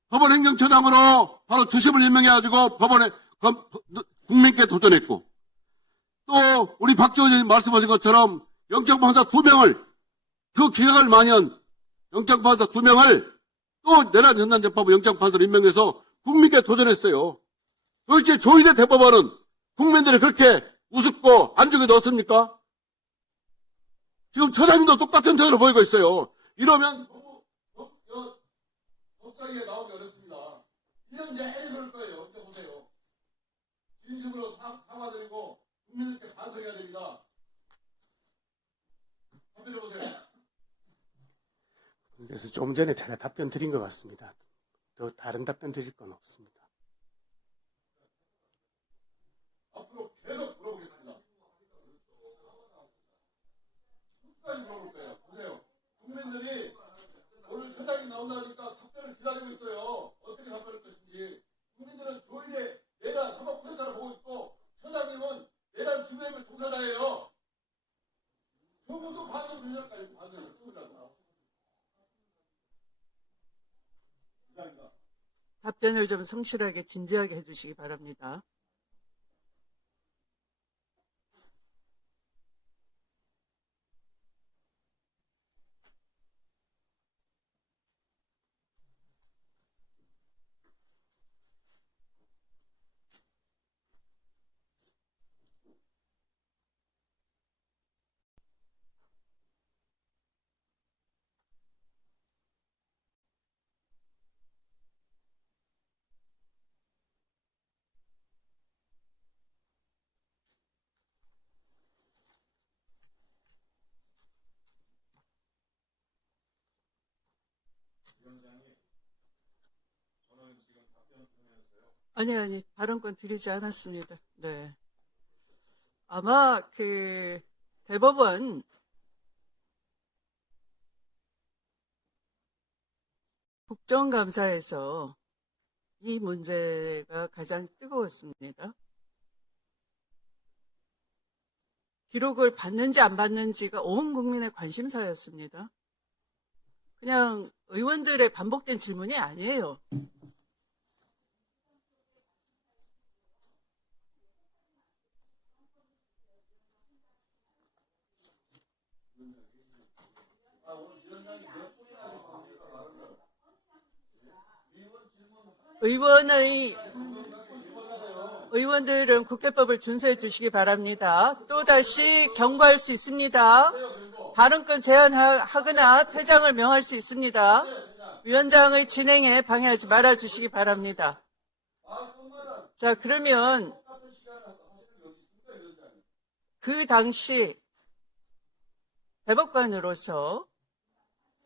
법원 행정처장으로 바로 주심을 임명해가지고 법원에, 국민께 도전했고, 또, 우리 박지원 의원님 말씀하신 것처럼 영장판사 2명을, 그 기각을 만연 영장판사 2명을 또 내란 전단재판부 영장판사로 임명해서 국민께 도전했어요. 도대체 조희대 대법원은 국민들이 그렇게 우습고 안중에 넣었습니까? 지금 처장님도 똑같은 태도를 보이고 있어요. 이러면 법사위에 나오기 어렵습니다. 이런 제일 그럴 거예요. 보세요. 진심으로 사과드리고 국민들께 반성해야 됩니다. 답변해보세요. 그래서 좀 전에 제가 답변 드린 것 같습니다. 더 다른 답변 드릴 건 없습니다. 앞으로 계속 물어보겠습니다. 끝까지 물어볼 거예요. 보세요. 국민들이 오늘 처장이 나온다니까 답변을 기다리고 있어요. 어떻게 답변할 것인지. 국민들은 조희대 내란 사법부에서 보고 있고 처장님은 내란 중대부 종사자예요. 정부도 반대로 밀렸까요? 반대로 조금이라도. 답변을 좀 성실하게 진지하게 해주시기 바랍니다. 아니, 발언권 드리지 않았습니다. 네. 아마 대법원 국정감사에서 이 문제가 가장 뜨거웠습니다. 기록을 받는지 안 받는지가 온 국민의 관심사였습니다. 그냥 의원들의 반복된 질문이 아니에요. 의원들은 국회법을 준수해 주시기 바랍니다. 또다시 경고할 수 있습니다. 발언권 제한하거나 퇴장을 명할 수 있습니다. 위원장의 진행에 방해하지 말아 주시기 바랍니다. 자, 그러면 그 당시 대법관으로서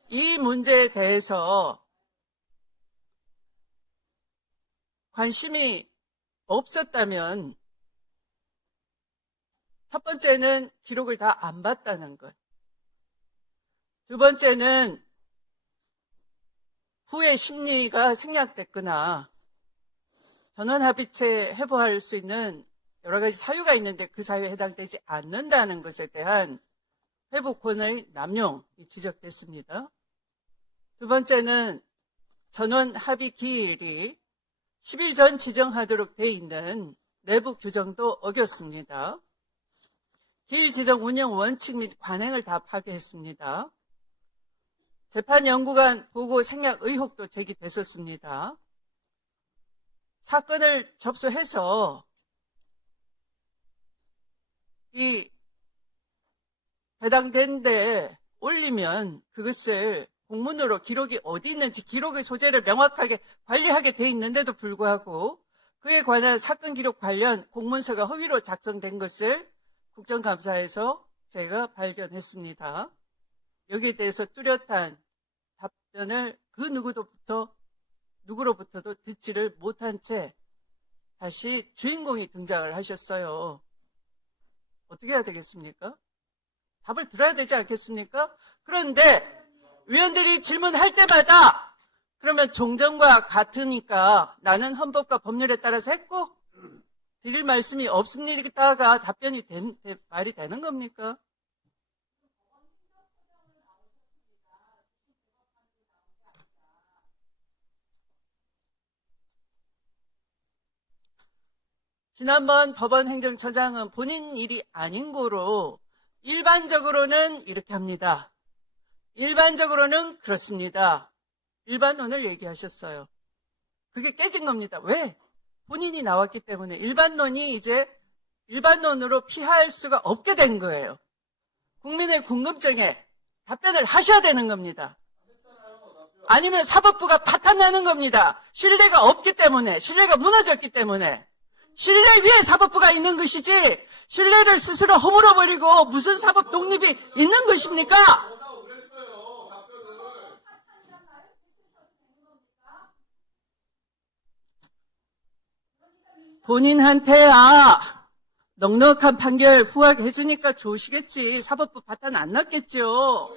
이 문제에 대해서 관심이 없었다면 첫 번째는 기록을 다 안 봤다는 것. 두 번째는 후에 심리가 생략됐거나 전원합의체 회부할 수 있는 여러 가지 사유가 있는데 그 사유에 해당되지 않는다는 것에 대한 회부권의 남용이 지적됐습니다. 두 번째는 전원합의 기일이 10일 전 지정하도록 돼 있는 내부 규정도 어겼습니다. 기일 지정 운영 원칙 및 관행을 다 파괴했습니다. 재판연구관 보고 생략 의혹도 제기됐었습니다. 사건을 접수해서 이 해당된 데 올리면 그것을 공문으로 기록이 어디 있는지 기록의 소재를 명확하게 관리하게 돼 있는데도 불구하고 그에 관한 사건 기록 관련 공문서가 허위로 작성된 것을 국정감사에서 제가 발견했습니다. 여기에 대해서 뚜렷한 답변을 그 누구로부터도 듣지를 못한 채 다시 주인공이 등장을 하셨어요. 어떻게 해야 되겠습니까? 답을 들어야 되지 않겠습니까? 그런데 위원들이 질문할 때마다 그러면 종전과 같으니까 나는 헌법과 법률에 따라서 했고 드릴 말씀이 없습니다가 답변이 말이 되는 겁니까? 지난번 법원 행정처장은 본인 일이 아닌 거로 일반적으로는 이렇게 합니다. 일반적으로는 그렇습니다. 일반론을 얘기하셨어요. 그게 깨진 겁니다. 왜? 본인이 나왔기 때문에 일반론이 이제 일반론으로 피할 수가 없게 된 거예요. 국민의 궁금증에 답변을 하셔야 되는 겁니다. 아니면 사법부가 파탄나는 겁니다. 신뢰가 없기 때문에, 신뢰가 무너졌기 때문에. 신뢰 위에 사법부가 있는 것이지 신뢰를 스스로 허물어버리고 무슨 사법 독립이 있는 것입니까? 본인한테야 넉넉한 판결 후하게해주니까 좋으시겠지. 사법부 파탄 안 났겠죠.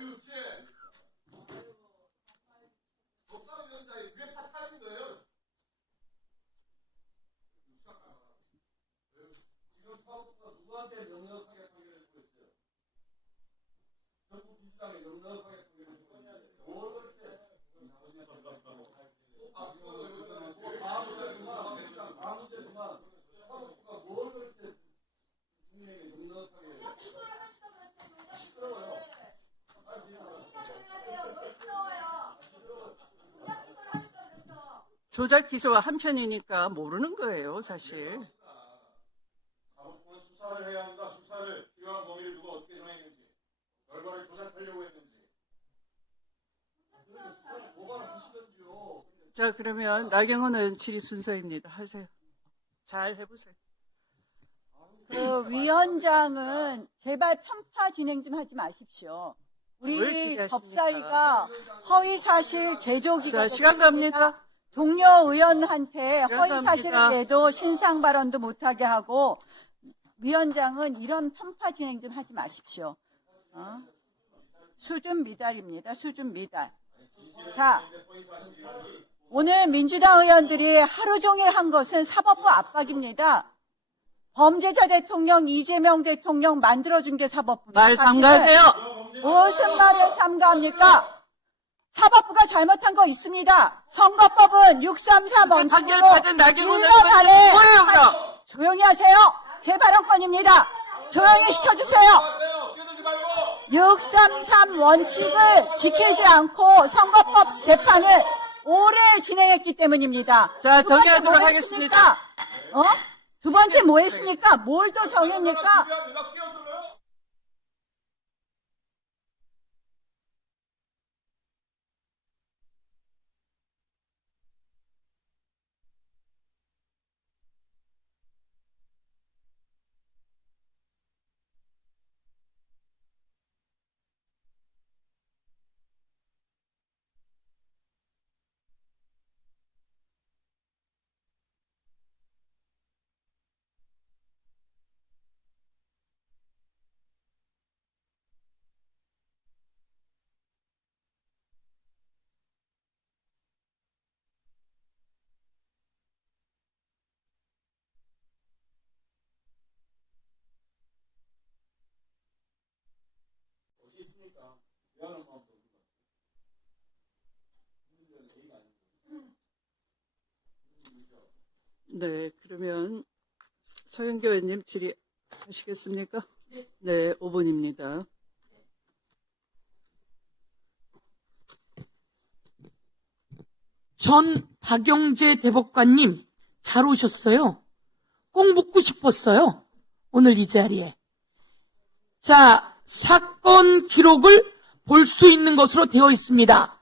조작 기소와 한 편이니까 모르는 거예요, 사실. 사법부는 수사를 해야 한다. 수사를 필요한 범위를 누가 어떻게 정했는지, 결과를 조작하려고 했는지. 자, 그러면 나경원 의원 질의 순서입니다. 하세요. 잘 해보세요. 그 위원장은 제발 편파 진행 좀 하지 마십시오. 뭘 우리 기대하십니까? 법사위가 허위사실 제조기가 자, 시간 갑니다. 동료 의원한테 시간 허위사실을 갑니다. 내도 신상 발언도 못하게 하고 위원장은 이런 편파 진행 좀 하지 마십시오. 수준 미달입니다. 수준 미달. 자, 오늘 민주당 의원들이 하루 종일 한 것은 사법부 압박입니다. 범죄자 대통령 이재명 대통령 만들어준 게 사법부입니다. 말 삼가하세요. 무슨 말을 삼가합니까? 사법부가 잘못한 거 있습니다. 선거법은 633 원칙으로 판결 받은 나경원 1년 의원 안에 뭐예요, 그럼? 조용히 하세요. 제 발언권입니다. 조용히 시켜주세요. 633 원칙을 지키지 않고 선거법 재판을 오래 진행했기 때문입니다. 자, 두 번째 정리하도록 뭐 하겠습니다. 했습니까? 두 번째 뭐 했습니까? 뭘 또 정했습니까? 네, 그러면 서영교 의원님 질의하시겠습니까? 네, 5분입니다. 전 박용재 대법관님 잘 오셨어요. 꼭 묻고 싶었어요. 오늘 이 자리에. 자, 사건 기록을 볼 수 있는 것으로 되어 있습니다.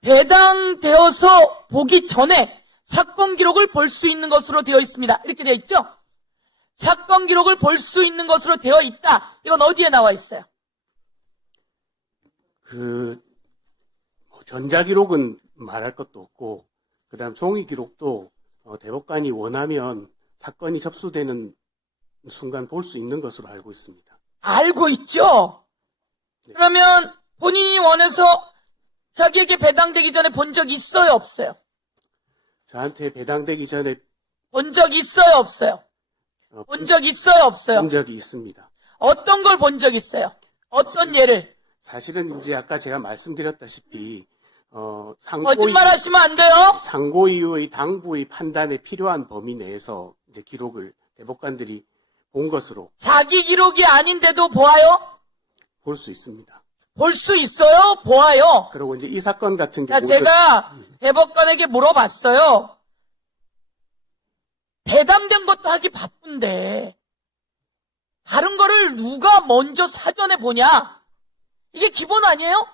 배당되어서 보기 전에 사건 기록을 볼 수 있는 것으로 되어 있습니다. 이렇게 되어 있죠? 사건 기록을 볼 수 있는 것으로 되어 있다. 이건 어디에 나와 있어요? 전자기록은 말할 것도 없고, 그 다음 종이기록도 대법관이 원하면 사건이 접수되는 순간 볼 수 있는 것으로 알고 있습니다. 알고 있죠? 그러면 본인이 원해서 자기에게 배당되기 전에 본 적 있어요, 없어요? 저한테 배당되기 전에 본 적 있어요, 없어요? 본 적 있어요, 없어요? 본 적이 있습니다. 어떤 걸 본 적 있어요? 어떤 예를? 사실은 이제 아까 제가 말씀드렸다시피 거짓말 하시면 안 돼요? 상고 이후의 당부의 판단에 필요한 범위 내에서 이제 기록을 대법관들이 본 것으로 자기 기록이 아닌데도 보아요? 볼 수 있습니다. 볼 수 있어요? 보아요? 그리고 이제 이 사건 같은 자, 경우는 제가 대법관에게 물어봤어요. 배당된 것도 하기 바쁜데 다른 거를 누가 먼저 사전에 보냐? 이게 기본 아니에요?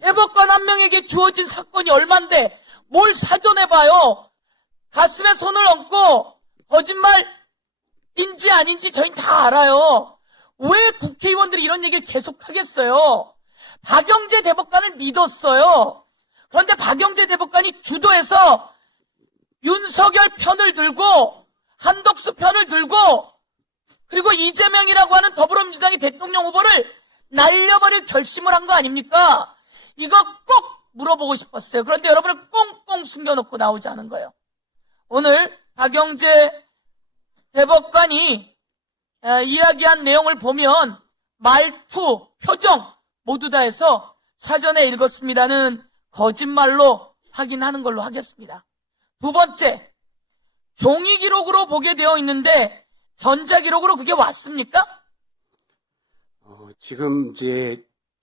대법관 한 명에게 주어진 사건이 얼만데 뭘 사전에 봐요? 가슴에 손을 얹고 거짓말인지 아닌지 저희는 다 알아요. 왜 국회의원들이 이런 얘기를 계속 하겠어요? 박영재 대법관을 믿었어요. 그런데 박영재 대법관이 주도해서 윤석열 편을 들고 한덕수 편을 들고 그리고 이재명이라고 하는 더불어민주당의 대통령 후보를 날려버릴 결심을 한 거 아닙니까? 이거 꼭 물어보고 싶었어요. 그런데 여러분은 꽁꽁 숨겨놓고 나오지 않은 거예요. 오늘 박영재 대법관이 이야기한 내용을 보면 말투, 표정 모두 다 해서 사전에 읽었습니다는 거짓말로 확인하는 걸로 하겠습니다. 두 번째, 종이 기록으로 보게 되어 있는데 전자 기록으로 그게 왔습니까? 지금 이제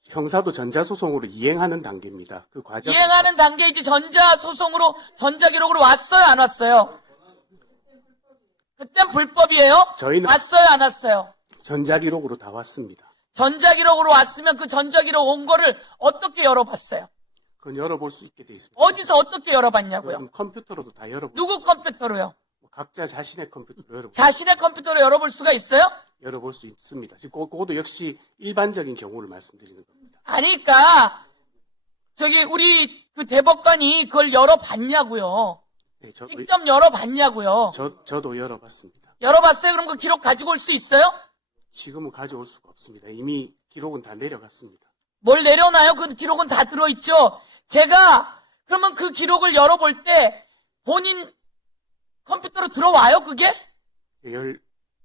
형사도 전자소송으로 이행하는 단계입니다. 그 과정 이행하는 단계이지 전자 소송으로 전자 기록으로 왔어요, 안 왔어요? 그땐 불법이에요? 저희는 왔어요, 안 왔어요? 전자기록으로 다 왔습니다. 전자 기록으로 왔으면 그 전자 기록 온 거를 어떻게 열어봤어요? 그건 열어볼 수 있게 돼 있습니다. 어디서 어떻게 열어봤냐고요? 그럼 컴퓨터로도 다 열어볼 누구 컴퓨터로요? 각자 자신의 컴퓨터로 자신의 컴퓨터로 열어볼 수가 있어요? 열어볼 수 있습니다. 지금 그것도 역시 일반적인 경우를 말씀드리는 겁니다. 아니까 저기 우리 그 대법관이 그걸 열어봤냐고요? 네, 직접 열어봤냐고요? 저도 열어봤습니다. 열어봤어요? 그럼 그 기록 가지고 올 수 있어요? 지금은 가져올 수가 없습니다. 이미 기록은 다 내려갔습니다. 뭘 내려놔요? 그 기록은 다 들어있죠? 제가 그러면 그 기록을 열어볼 때 본인 컴퓨터로 들어와요, 그게?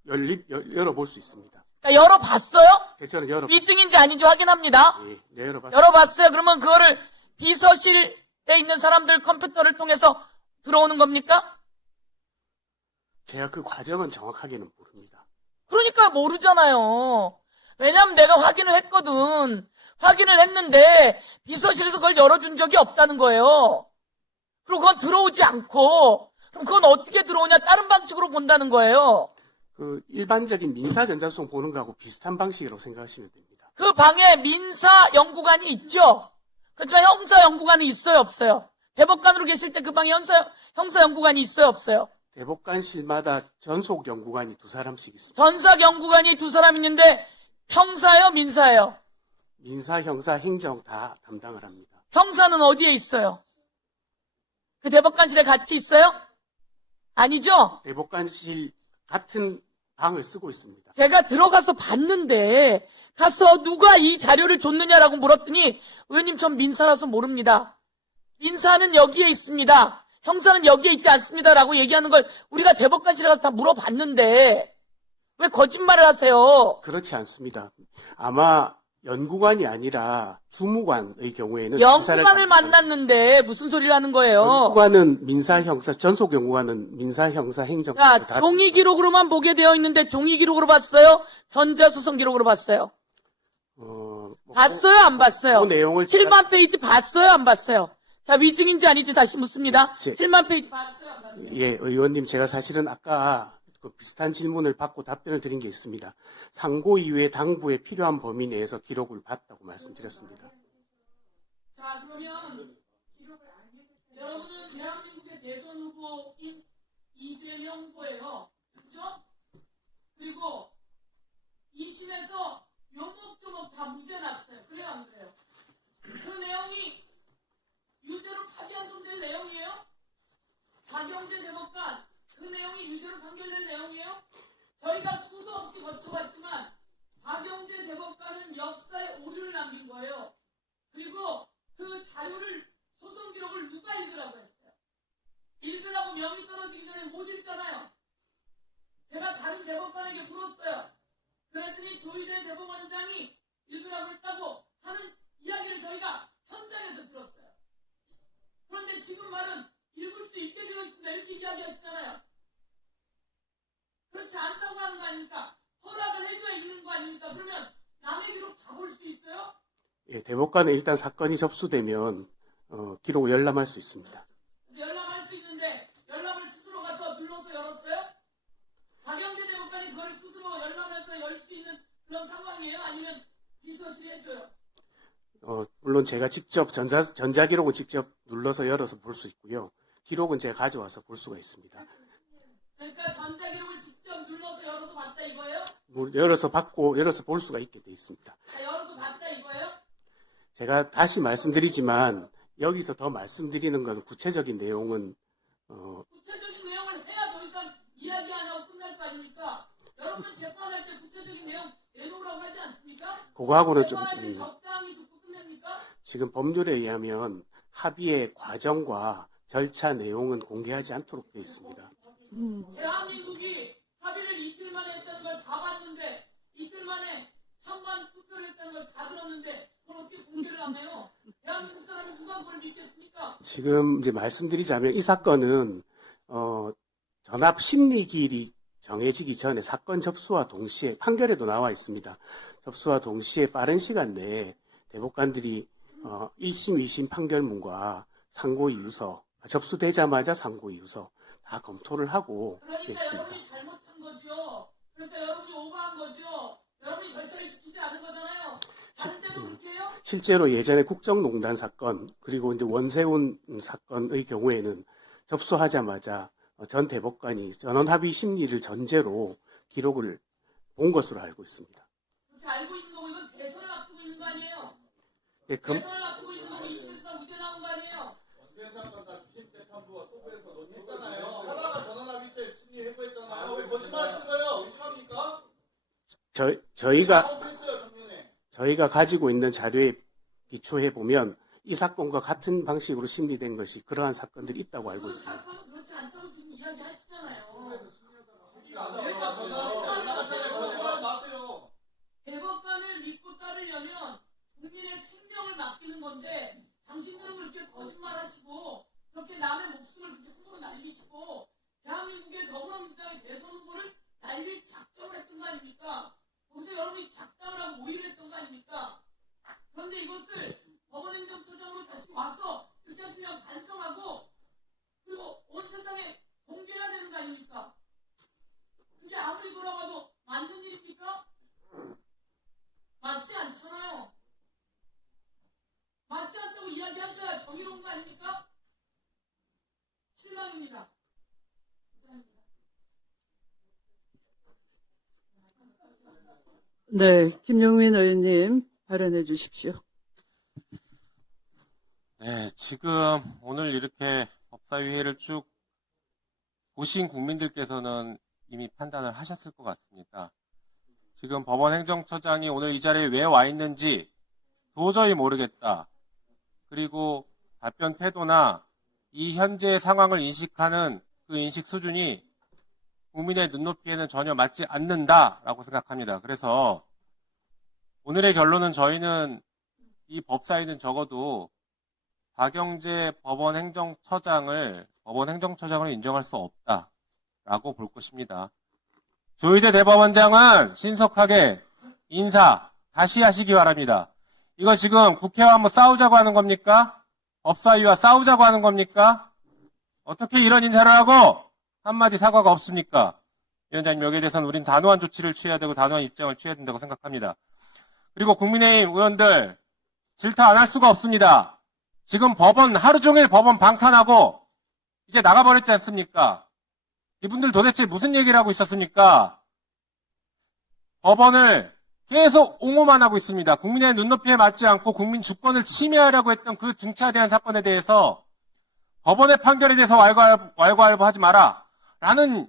열어볼 수 있습니다. 그러니까 열어봤어요? 저는 위증인지 아닌지 확인합니다. 네, 열어봤습니다. 열어봤어요. 그러면 그거를 비서실에 있는 사람들 컴퓨터를 통해서 들어오는 겁니까? 제가 그 과정은 정확하게는 모릅니다. 그러니까 모르잖아요. 왜냐면 내가 확인을 했거든. 확인을 했는데 비서실에서 그걸 열어준 적이 없다는 거예요. 그리고 그건 들어오지 않고 그럼 그건 어떻게 들어오냐? 다른 방식으로 본다는 거예요. 그 일반적인 민사전자소송 보는 거하고 비슷한 방식이라고 생각하시면 됩니다. 그 방에 민사연구관이 있죠? 그렇지만 형사연구관이 있어요, 없어요? 대법관으로 계실 때 그 방에 형사연구관이 있어요, 없어요? 대법관실마다 전속연구관이 2사람씩 있습니다. 전사연구관이 2사람 있는데 형사예요, 민사예요? 민사, 형사, 행정 다 담당을 합니다. 형사는 어디에 있어요? 그 대법관실에 같이 있어요? 아니죠? 대법관실 같은 방을 쓰고 있습니다. 제가 들어가서 봤는데 가서 누가 이 자료를 줬느냐라고 물었더니 의원님 전 민사라서 모릅니다. 민사는 여기에 있습니다. 형사는 여기에 있지 않습니다라고 얘기하는 걸 우리가 대법관실에 가서 다 물어봤는데 왜 거짓말을 하세요? 그렇지 않습니다. 아마 연구관이 아니라 주무관의 경우에는 연구관을 만났는데 무슨 소리를 하는 거예요? 연구관은 민사, 형사, 전속 연구관은 민사, 형사, 행정. 자, 종이 기록으로만 보게 되어 있는데 종이 기록으로 봤어요? 전자소송 기록으로 봤어요? 봤어요? 안 봤어요? 그 내용을 7만 페이지 봤어요? 안 봤어요? 자, 위증인지 아닌지 다시 묻습니다. 7만 페이지 봤어요? 안 봤어요? 예, 의원님 제가 사실은 아까 그 비슷한 질문을 받고 답변을 드린 게 있습니다. 상고 이후에 당부에 필요한 범위 내에서 기록을 봤다고 말씀드렸습니다. 자, 그러면 여러분은 대한민국의 대선 후보인 이재명 후보예요. 그렇죠? 그리고 2심에서 요목조목 다 무죄 났어요. 그래요, 안 그래요? 그 내용이 대법관은 일단 사건이 접수되면 기록을 열람할 수 있습니다. 열람할 수 있는데 열람을 스스로 가서 눌러서 열었어요? 박영재 대법관이 그걸 스스로 열람해서 열 수 있는 그런 상황이에요? 아니면 비서실이 해줘요? 물론 제가 직접 전자기록은 직접 눌러서 열어서 볼 수 있고요. 기록은 제가 가져와서 볼 수가 있습니다. 그러니까 전자기록을 직접 눌러서 열어서 봤다 이거예요? 열어서 받고 열어서 볼 수가 있게 돼 있습니다. 열어서 봤다 이거예요? 제가 다시 말씀드리지만 여기서 더 말씀드리는 건 구체적인 내용은 구체적인 내용을 해야 더 이상 이야기 안 하고 끝날 거 아닙니까? 여러분 재판할 때 구체적인 내용 내놓으라고 하지 않습니까? 그거하고는 좀 재판할 때 적당히 듣고 끝냅니까? 지금 법률에 의하면 합의의 과정과 절차 내용은 공개하지 않도록 되어 있습니다. 대한민국이 합의를 이틀 만에 했다는 걸 다 봤는데 이틀 만에 찬반 투표를 했다는 걸 다 들었는데 그걸 어떻게 공개를 안 해요? 대한민국 사람이 누가 그걸 믿겠습니까? 지금 이제 말씀드리자면 이 사건은 전압 심리기일이 정해지기 전에 사건 접수와 동시에 판결에도 나와 있습니다. 접수와 동시에 빠른 시간 내에 대법관들이 1심, 2심 판결문과 상고이유서 접수되자마자 상고이유서 다 검토를 하고 그러니까 있습니다. 여러분이 잘못한 거죠. 그러니까 여러분이 오버한 거죠. 여러분이 절차를 지키지 않은 거잖아요. 다른 때도 그렇게 해요? 실제로 예전에 국정농단 사건 그리고 이제 원세훈 사건의 경우에는 접수하자마자 전 대법관이 전원합의 심리를 전제로 기록을 본 것으로 알고 있습니다. 그렇게 알고 있는 거고 이건 대선을 앞두고 있는 거 아니에요? 예, 대선을 앞두고 있는 거고 이심에서 다 무죄 나온 거 아니에요? 저희가 가지고 있는 자료에 기초해 보면 이 사건과 같은 방식으로 심리된 것이 그러한 사건들이 있다고 알고 그 있습니다. 사건은 그렇지 않다고 지금 이야기하시잖아요. 대법관을 믿고 따르려면 국민의 생명을 맡기는 건데 당신들은 그렇게 거짓말하시고 그렇게 남의 목숨을 그렇게 함부로 날리시고 대한민국의 더불어민주당의 대선 후보를 날릴 작정을 했던 거 아닙니까? 거기서 여러분이 작당을 하고 모의를 했던 거 아닙니까? 그런데 이것을 법원행정처장으로 다시 와서 이렇게 하시면 반성하고 그리고 온 세상에 공개해야 되는 거 아닙니까? 그게 아무리 돌아와도 맞는 일입니까? 맞지 않잖아요. 맞지 않다고 이야기하셔야 정의로운 거 아닙니까? 실망입니다. 감사합니다. 네, 김용민 의원님 발언해 주십시오. 네, 지금 오늘 이렇게 법사위회를 쭉 보신 국민들께서는 이미 판단을 하셨을 것 같습니다. 지금 법원행정처장이 오늘 이 자리에 왜 와 있는지 도저히 모르겠다. 그리고 답변 태도나 이 현재의 상황을 인식하는 그 인식 수준이 국민의 눈높이에는 전혀 맞지 않는다라고 생각합니다. 그래서 오늘의 결론은 저희는 이 법사위는 적어도 박영재 법원행정처장을 인정할 수 없다라고 볼 것입니다. 조희대 대법원장은 신속하게 인사 다시 하시기 바랍니다. 이거 지금 국회와 한번 싸우자고 하는 겁니까? 법사위와 싸우자고 하는 겁니까? 어떻게 이런 인사를 하고 한마디 사과가 없습니까? 위원장님, 여기에 대해서는 우린 단호한 조치를 취해야 되고 단호한 입장을 취해야 된다고 생각합니다. 그리고 국민의힘 의원들 질타 안 할 수가 없습니다. 지금 하루 종일 법원 방탄하고 이제 나가버렸지 않습니까? 이분들 도대체 무슨 얘기를 하고 있었습니까? 법원을 계속 옹호만 하고 있습니다. 국민의 눈높이에 맞지 않고 국민 주권을 침해하려고 했던 그 중차대한 사건에 대해서 법원의 판결에 대해서 왈가왈부하지 마라 라는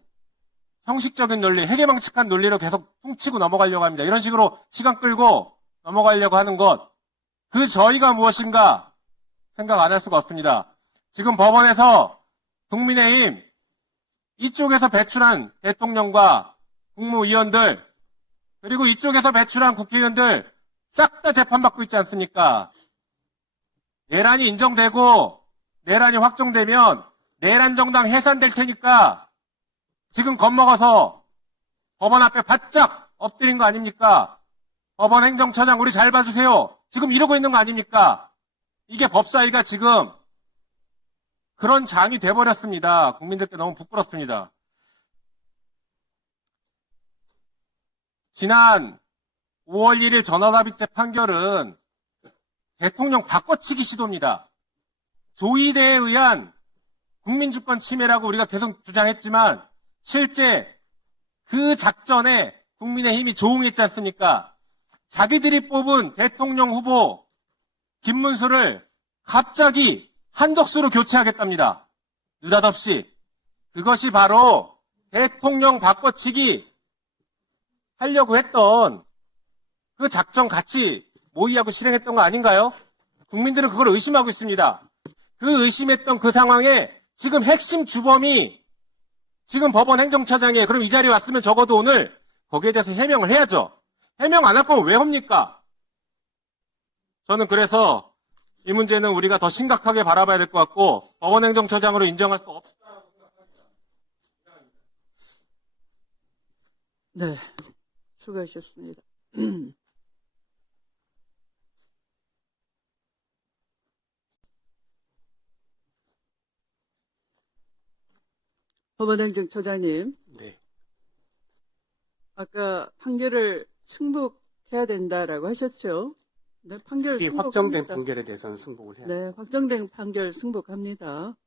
형식적인 논리, 해괴망측한 논리로 계속 퉁치고 넘어가려고 합니다. 이런 식으로 시간 끌고 넘어가려고 하는 것, 그 저희가 무엇인가 생각 안 할 수가 없습니다. 지금 법원에서 국민의힘 이쪽에서 배출한 대통령과 국무위원들 그리고 이쪽에서 배출한 국회의원들 싹 다 재판받고 있지 않습니까? 내란이 인정되고 내란이 확정되면 내란 정당 해산될 테니까 지금 겁먹어서 법원 앞에 바짝 엎드린 거 아닙니까? 법원 행정처장 우리 잘 봐주세요. 지금 이러고 있는 거 아닙니까? 이게 법사위가 지금 그런 장이 돼버렸습니다. 국민들께 너무 부끄럽습니다. 지난 5월 1일 전화답의체 판결은 대통령 바꿔치기 시도입니다. 조이대에 의한 국민주권 침해라고 우리가 계속 주장했지만 실제 그 작전에 국민의힘이 조응했지 않습니까? 자기들이 뽑은 대통령 후보 김문수를 갑자기 한덕수로 교체하겠답니다. 느닷없이. 그것이 바로 대통령 바꿔치기 하려고 했던 그 작전 같이 모의하고 실행했던 거 아닌가요? 국민들은 그걸 의심하고 있습니다. 그 의심했던 그 상황에 지금 핵심 주범이 지금 법원 행정처장이에요. 그럼 이 자리에 왔으면 적어도 오늘 거기에 대해서 해명을 해야죠. 해명 안 할 거면 왜 합니까? 저는 그래서 이 문제는 우리가 더 심각하게 바라봐야 될 것 같고 법원 행정처장으로 인정할 수 없다고 생각합니다. 네, 수고하셨습니다. 법원행정처장님, 네. 아까 판결을 승복해야 된다라고 하셨죠? 네, 판결 이 확정된 승복합니다. 판결에 대해서는 승복을 해야 네, 확정된 판결 승복합니다.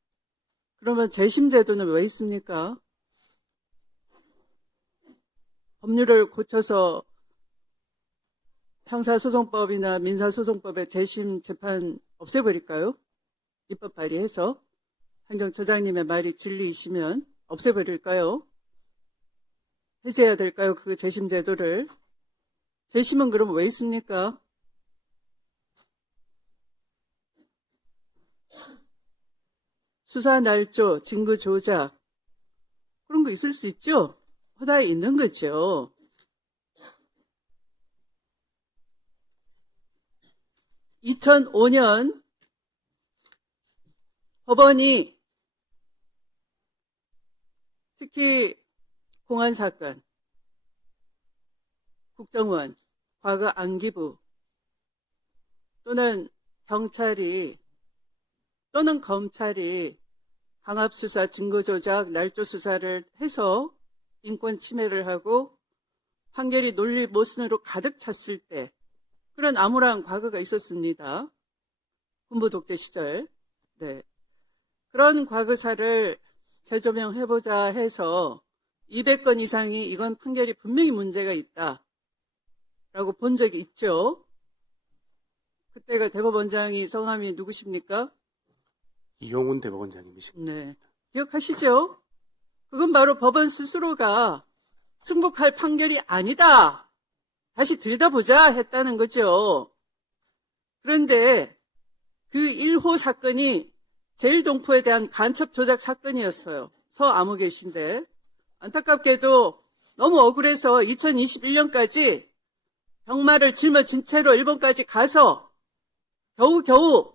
그러면 재심제도는 왜 있습니까? 법률을 고쳐서 형사소송법이나 민사소송법의 재심 재판 없애버릴까요? 입법 발의해서 행정처장님의 말이 진리이시면 없애버릴까요? 해제해야 될까요? 그 재심 제도를. 재심은 그럼 왜 있습니까? 수사 날조, 증거 조작 그런 거 있을 수 있죠? 허다에 있는 거죠. (2005년) 법원이 특히 공안 사건, 국정원, 과거 안기부 또는 경찰이 또는 검찰이 강압수사, 증거조작, 날조수사를 해서 인권 침해를 하고 판결이 논리 모순으로 가득 찼을 때 그런 암울한 과거가 있었습니다. 군부 독재 시절. 네. 그런 과거사를 재조명해보자 해서 200건 이상이 이건 판결이 분명히 문제가 있다 라고 본 적이 있죠. 그때가 대법원장이 성함이 누구십니까? 이용훈 대법원장님이십니다. 네. 기억하시죠? 그건 바로 법원 스스로가 승복할 판결이 아니다. 다시 들여다보자 했다는 거죠. 그런데 그 1호 사건이 제일동포에 대한 간첩 조작 사건이었어요. 서아무개시인데 안타깝게도 너무 억울해서 2021년까지 병마를 짊어진 채로 일본까지 가서 겨우겨우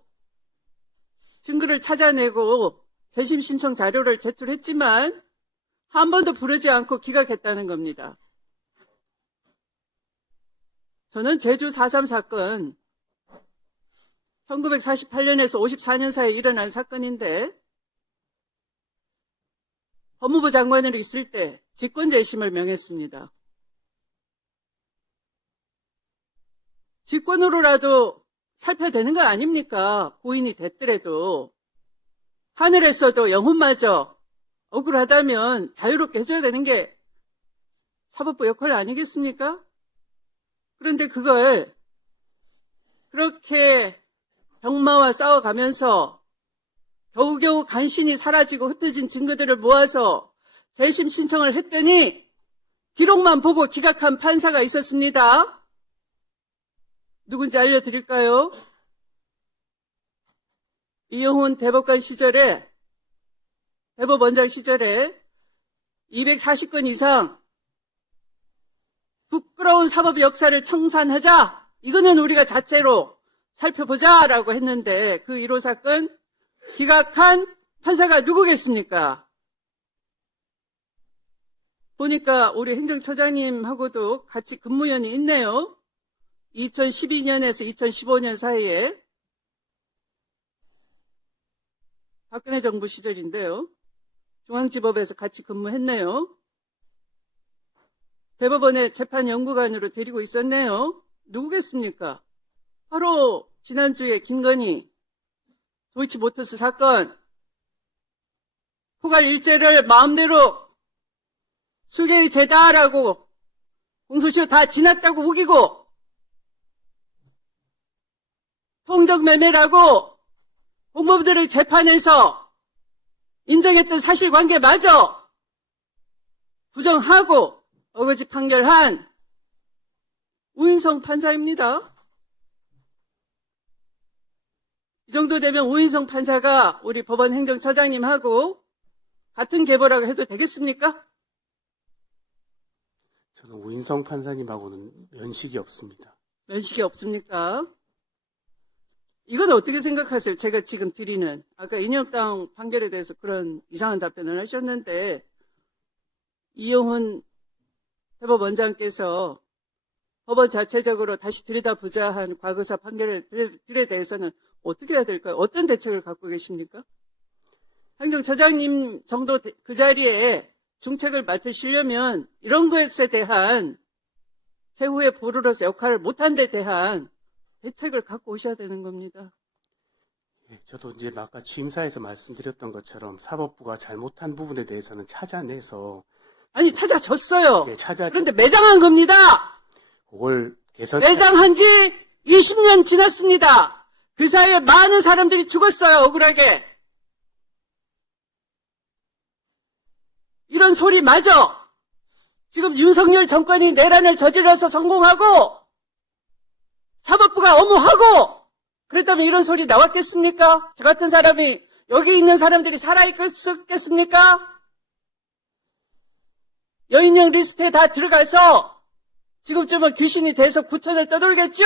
증거를 찾아내고 재심 신청 자료를 제출했지만 한 번도 부르지 않고 기각했다는 겁니다. 저는 제주 4.3 사건 1948년에서 54년 사이에 일어난 사건인데 법무부 장관으로 있을 때 직권재심을 명했습니다. 직권으로라도 살펴야 되는 거 아닙니까? 고인이 됐더라도. 하늘에서도 영혼마저 억울하다면 자유롭게 해줘야 되는 게 사법부 역할 아니겠습니까? 그런데 그걸 그렇게 병마와 싸워가면서 겨우겨우 간신히 사라지고 흩어진 증거들을 모아서 재심 신청을 했더니 기록만 보고 기각한 판사가 있었습니다. 누군지 알려드릴까요? 이용훈 대법관 시절에, 대법원장 시절에 240건 이상 부끄러운 사법 역사를 청산하자. 이거는 우리가 자체로 살펴보자라고 했는데 그 1호 사건 기각한 판사가 누구겠습니까? 보니까 우리 행정처장님하고도 같이 근무연이 있네요. 2012년에서 2015년 사이에 박근혜 정부 시절인데요. 중앙지법에서 같이 근무했네요. 대법원의 재판연구관으로 데리고 있었네요. 누구겠습니까? 바로 지난주에 김건희 도이치모터스 사건 포괄 일제를 마음대로 수개의 죄다라고 공소시효 다 지났다고 우기고 통정매매라고 공범들의 재판에서 인정했던 사실관계마저 부정하고 어거지 판결한 우인성 판사입니다. 이 정도 되면 우인성 판사가 우리 법원 행정처장님하고 같은 계보라고 해도 되겠습니까? 저는 우인성 판사님하고는 면식이 없습니다. 면식이 없습니까? 이건 어떻게 생각하세요? 제가 지금 드리는 아까 인혁당 판결에 대해서 그런 이상한 답변을 하셨는데 이용훈 대법원장께서 법원 자체적으로 다시 들여다보자 한 과거사 판결들에 대해서는 어떻게 해야 될까요? 어떤 대책을 갖고 계십니까? 행정처장님 정도 그 자리에 중책을 맡으시려면 이런 것에 대한 최후의 보루로서 역할을 못한 데 대한 대책을 갖고 오셔야 되는 겁니다. 예, 저도 이제 아까 취임사에서 말씀드렸던 것처럼 사법부가 잘못한 부분에 대해서는 찾아내서 아니 찾아줬어요. 예, 그런데 매장한 겁니다. 그걸 개선 매장한 지 20년 지났습니다. 그 사이에 많은 사람들이 죽었어요. 억울하게. 이런 소리마저 지금 윤석열 정권이 내란을 저질러서 성공하고 사법부가 엄호하고 그랬다면 이런 소리 나왔겠습니까? 저 같은 사람이 여기 있는 사람들이 살아있겠습니까? 여인형 리스트에 다 들어가서 지금쯤은 귀신이 돼서 구천을 떠돌겠죠?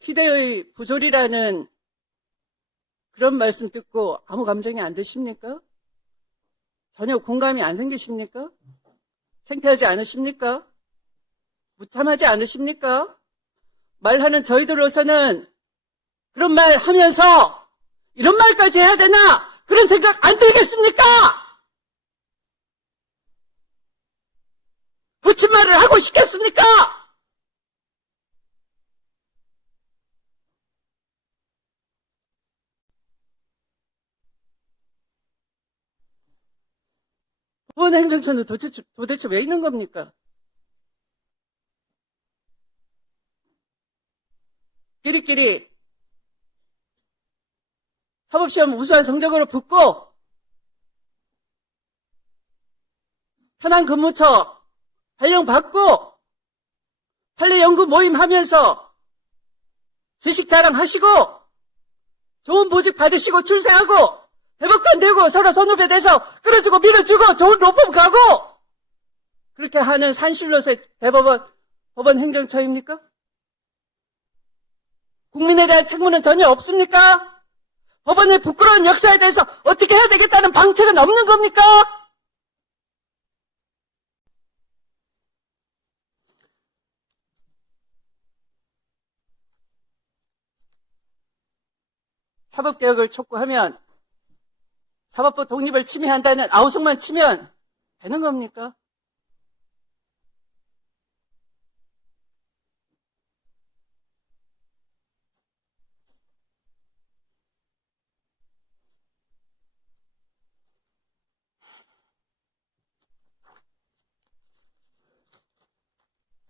희대의 부조리라는 그런 말씀 듣고 아무 감정이 안 드십니까? 전혀 공감이 안 생기십니까? 창피하지 않으십니까? 무참하지 않으십니까? 말하는 저희들로서는 그런 말 하면서 이런 말까지 해야 되나? 그런 생각 안 들겠습니까? 붙인 말을 하고 싶겠습니까? 법원 행정처는 도대체 왜 있는 겁니까? 끼리끼리 사법시험 우수한 성적으로 붙고 현안 근무처 발령받고 판례 연구 모임 하면서 지식 자랑하시고 좋은 보직 받으시고 출세하고 대법관 되고 서로 선후배 돼서 끌어주고 밀어주고 좋은 로펌 가고 그렇게 하는 산실로서의 법원 행정처입니까? 국민에 대한 책무는 전혀 없습니까? 법원의 부끄러운 역사에 대해서 어떻게 해야 되겠다는 방책은 없는 겁니까? 사법개혁을 촉구하면 사법부 독립을 침해한다는 아우성만 치면 되는 겁니까?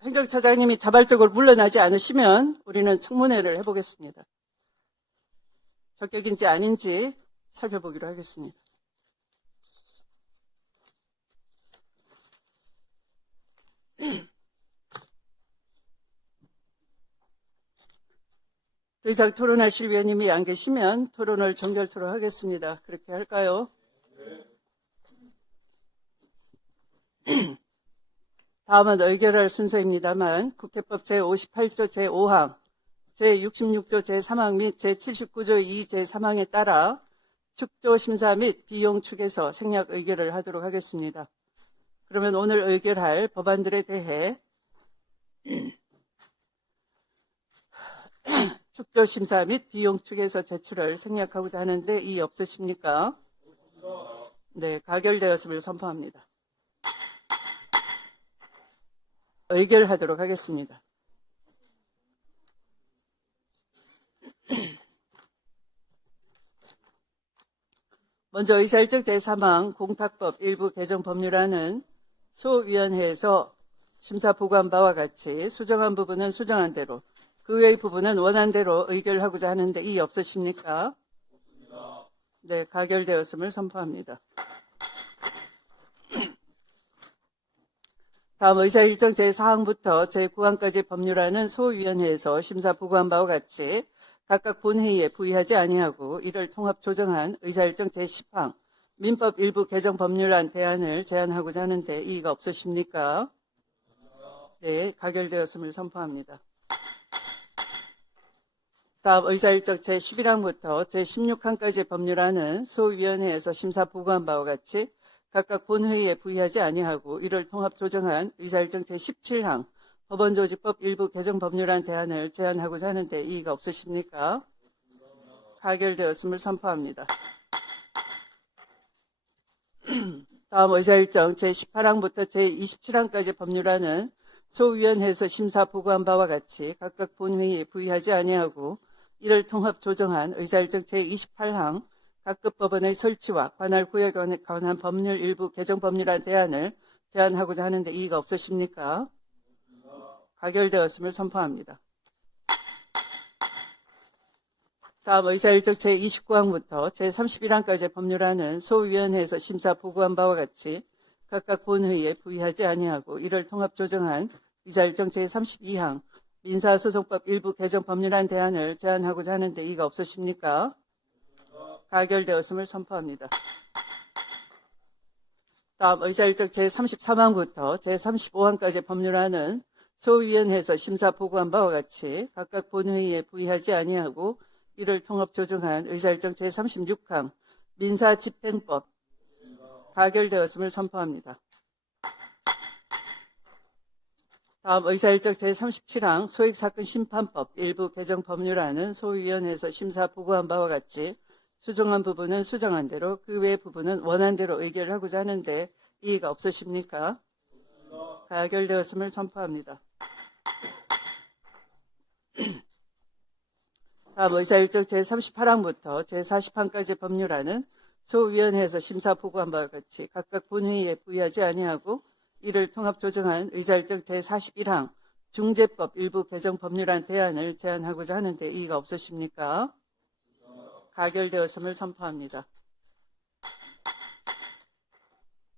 행정처장님이 자발적으로 물러나지 않으시면 우리는 청문회를 해보겠습니다. 적격인지 아닌지 살펴보기로 하겠습니다. 더 이상 토론하실 위원님이 안 계시면 토론을 종결토록 하겠습니다. 그렇게 할까요? 다음은 의결할 순서입니다만 국회법 제58조 제5항, 제66조 제3항 및 제79조 2 제3항에 따라 축조 심사 및 비용 축에서 생략 의결을 하도록 하겠습니다. 그러면 오늘 의결할 법안들에 대해 축조 심사 및 비용 축에서 제출을 생략하고자 하는데 이의 없으십니까? 네, 가결되었음을 선포합니다. 의결하도록 하겠습니다. 먼저 의사일정 제3항 공탁법 일부 개정 법률안은 소위원회에서 심사 보고한 바와 같이 수정한 부분은 수정한 대로, 그 외의 부분은 원한 대로 의결하고자 하는데 이의 없으십니까? 네, 가결되었음을 선포합니다. 다음 의사일정 제4항부터 제9항까지 법률안은 소위원회에서 심사 보고한 바와 같이 각각 본회의에 부의하지 아니하고 이를 통합 조정한 의사일정 제10항 민법 일부 개정 법률안 대안을 제안하고자 하는데 이의가 없으십니까? 네, 가결되었음을 선포합니다. 다음 의사일정 제11항부터 제16항까지 법률안은 소위원회에서 심사 보고한 바와 같이 각각 본회의에 부의하지 아니하고 이를 통합 조정한 의사일정 제17항 법원조직법 일부 개정 법률안 대안을 제안하고자 하는데 이의가 없으십니까? 가결되었음을 선포합니다. 다음 의사일정 제18항부터 제27항까지 법률안은 소위원회에서 심사 보고한 바와 같이 각각 본회의에 부의하지 아니하고 이를 통합 조정한 의사일정 제28항 각급 법원의 설치와 관할 구역에 관한 법률 일부 개정 법률안 대안을 제안하고자 하는데 이의가 없으십니까? 가결되었음을 선포합니다. 다음 의사일정 제29항부터 제31항까지 법률안은 소위원회에서 심사 보고한 바와 같이 각각 본회의에 부의하지 아니하고 이를 통합 조정한 의사일정 제32항 민사소송법 일부 개정 법률안 대안을 제안하고자 하는데 이의가 없으십니까? 가결되었음을 선포합니다. 다음 의사일정 제33항부터 제35항까지 법률안은 소위원회에서 심사 보고한 바와 같이 각각 본회의에 부의하지 아니하고 이를 통합 조정한 의사일정 제36항 민사집행법 가결되었음을 선포합니다. 다음 의사일정 제37항 소액사건 심판법 일부 개정 법률안은 소위원회에서 심사 보고한 바와 같이 수정한 부분은 수정한 대로, 그 외의 부분은 원한 대로 의결하고자 하는데 이의가 없으십니까? 가결되었음을 선포합니다. 다음 의사일정 제38항부터 제40항까지 법률안은 소위원회에서 심사 보고한 바와 같이 각각 본회의에 부의하지 아니하고 이를 통합 조정한 의사일정 제41항 중재법 일부 개정 법률안 대안을 제안하고자 하는데 이의가 없으십니까? 가결되었음을 선포합니다.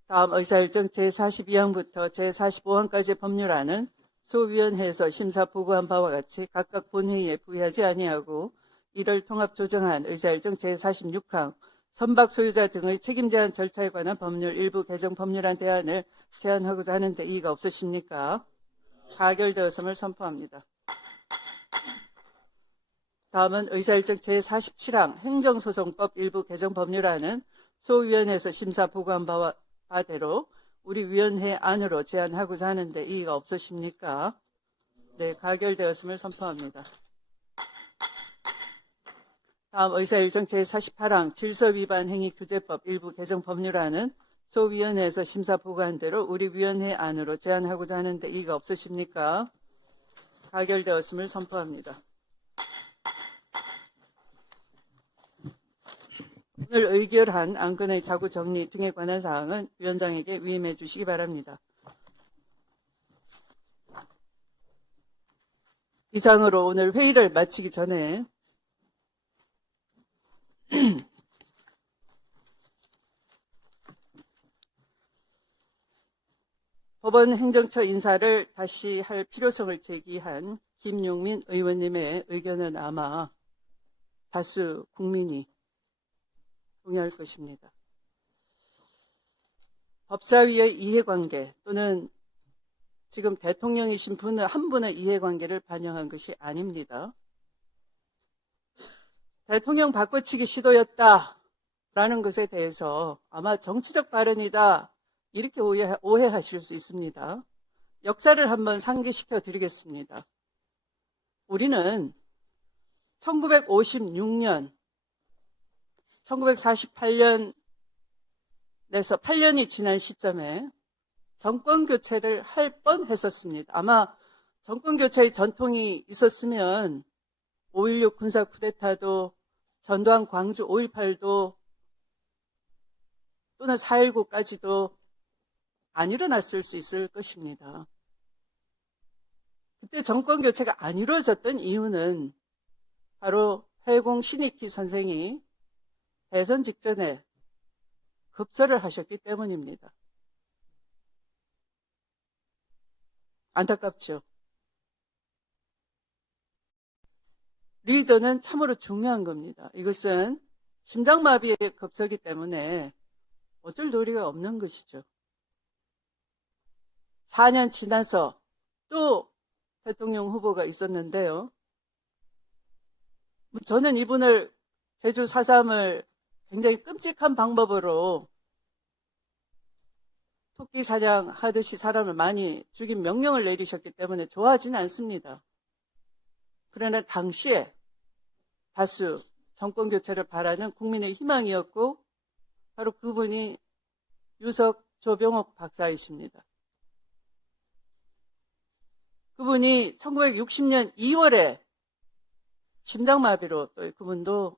다음 의사일정 제42항부터 제45항까지 법률안은 소위원회에서 심사 보고한 바와 같이 각각 본회의에 부의하지 아니하고 이를 통합 조정한 의사일정 제46항 선박 소유자 등의 책임 제한 절차에 관한 법률 일부 개정 법률안 대안을 제안하고자 하는데 이의가 없으십니까? 가결되었음을 선포합니다. 다음은 의사일정 제47항 행정소송법 일부 개정 법률안은 소위원회에서 심사 보고한 바대로 우리 위원회 안으로 제안하고자 하는데 이의가 없으십니까? 네, 가결되었음을 선포합니다. 다음 의사일정 제48항 질서위반 행위규제법 일부 개정 법률안은 소위원회에서 심사 보고한 대로 우리 위원회 안으로 제안하고자 하는데 이의가 없으십니까? 가결되었음을 선포합니다. 오늘 의결한 안건의 자구 정리 등에 관한 사항은 위원장에게 위임해 주시기 바랍니다. 이상으로 오늘 회의를 마치기 전에 법원 행정처 인사를 다시 할 필요성을 제기한 김용민 의원님의 의견은 아마 다수 국민이 동의할 것입니다. 법사위의 이해관계 또는 지금 대통령이신 분의 한 분의 이해관계를 반영한 것이 아닙니다. 대통령 바꿔치기 시도였다라는 것에 대해서 아마 정치적 발언이다 이렇게 오해하실 수 있습니다. 역사를 한번 상기시켜 드리겠습니다. 우리는 1956년, 1948년에서 8년이 지난 시점에 정권 교체를 할 뻔했었습니다. 아마 정권 교체의 전통이 있었으면 5.16 군사 쿠데타도, 전두환 광주 5.18도, 또는 4.19까지도 안 일어났을 수 있을 것입니다. 그때 정권 교체가 안 이루어졌던 이유는 바로 해공 신익희 선생이 대선 직전에 급서를 하셨기 때문입니다. 안타깝죠. 리더는 참으로 중요한 겁니다. 이것은 심장마비의 급서기 때문에 어쩔 도리가 없는 것이죠. 4년 지나서 또 대통령 후보가 있었는데요. 저는 이분을 제주 4.3을 굉장히 끔찍한 방법으로 토끼 사냥하듯이 사람을 많이 죽인 명령을 내리셨기 때문에 좋아하지는 않습니다. 그러나 당시에 다수 정권 교체를 바라는 국민의 희망이었고 바로 그분이 유석 조병옥 박사이십니다. 그분이 1960년 2월에 심장마비로 또 그분도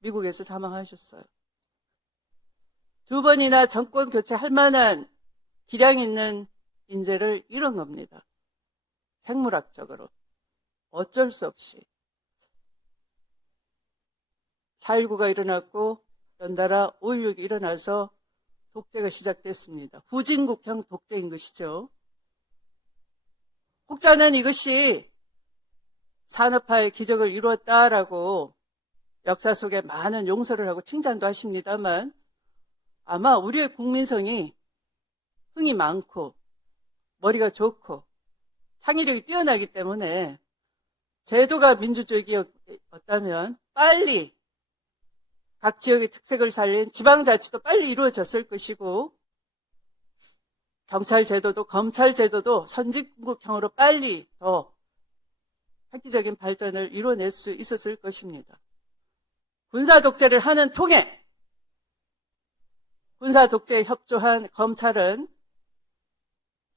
미국에서 사망하셨어요. 두 번이나 정권 교체할 만한 기량 있는 인재를 잃은 겁니다. 생물학적으로. 어쩔 수 없이. 4.19가 일어났고 연달아 5.16이 일어나서 독재가 시작됐습니다. 후진국형 독재인 것이죠. 혹자는 이것이 산업화의 기적을 이루었다라고 역사 속에 많은 용서를 하고 칭찬도 하십니다만 아마 우리의 국민성이 흥이 많고 머리가 좋고 창의력이 뛰어나기 때문에 제도가 민주주의였다면 빨리 각 지역의 특색을 살린 지방자치도 빨리 이루어졌을 것이고 경찰 제도도 검찰 제도도 선진국형으로 빨리 더 획기적인 발전을 이뤄낼 수 있었을 것입니다. 군사 독재를 하는 통에 군사 독재에 협조한 검찰은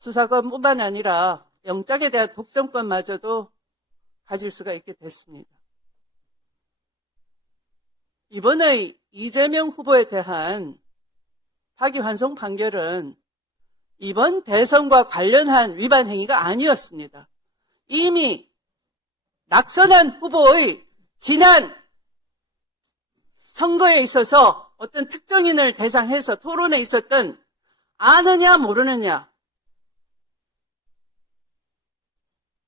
수사권뿐만 아니라 영장에 대한 독점권마저도 가질 수가 있게 됐습니다. 이번의 이재명 후보에 대한 파기환송 판결은 이번 대선과 관련한 위반 행위가 아니었습니다. 이미 낙선한 후보의 지난 선거에 있어서 어떤 특정인을 대상해서 토론에 있었던 아느냐 모르느냐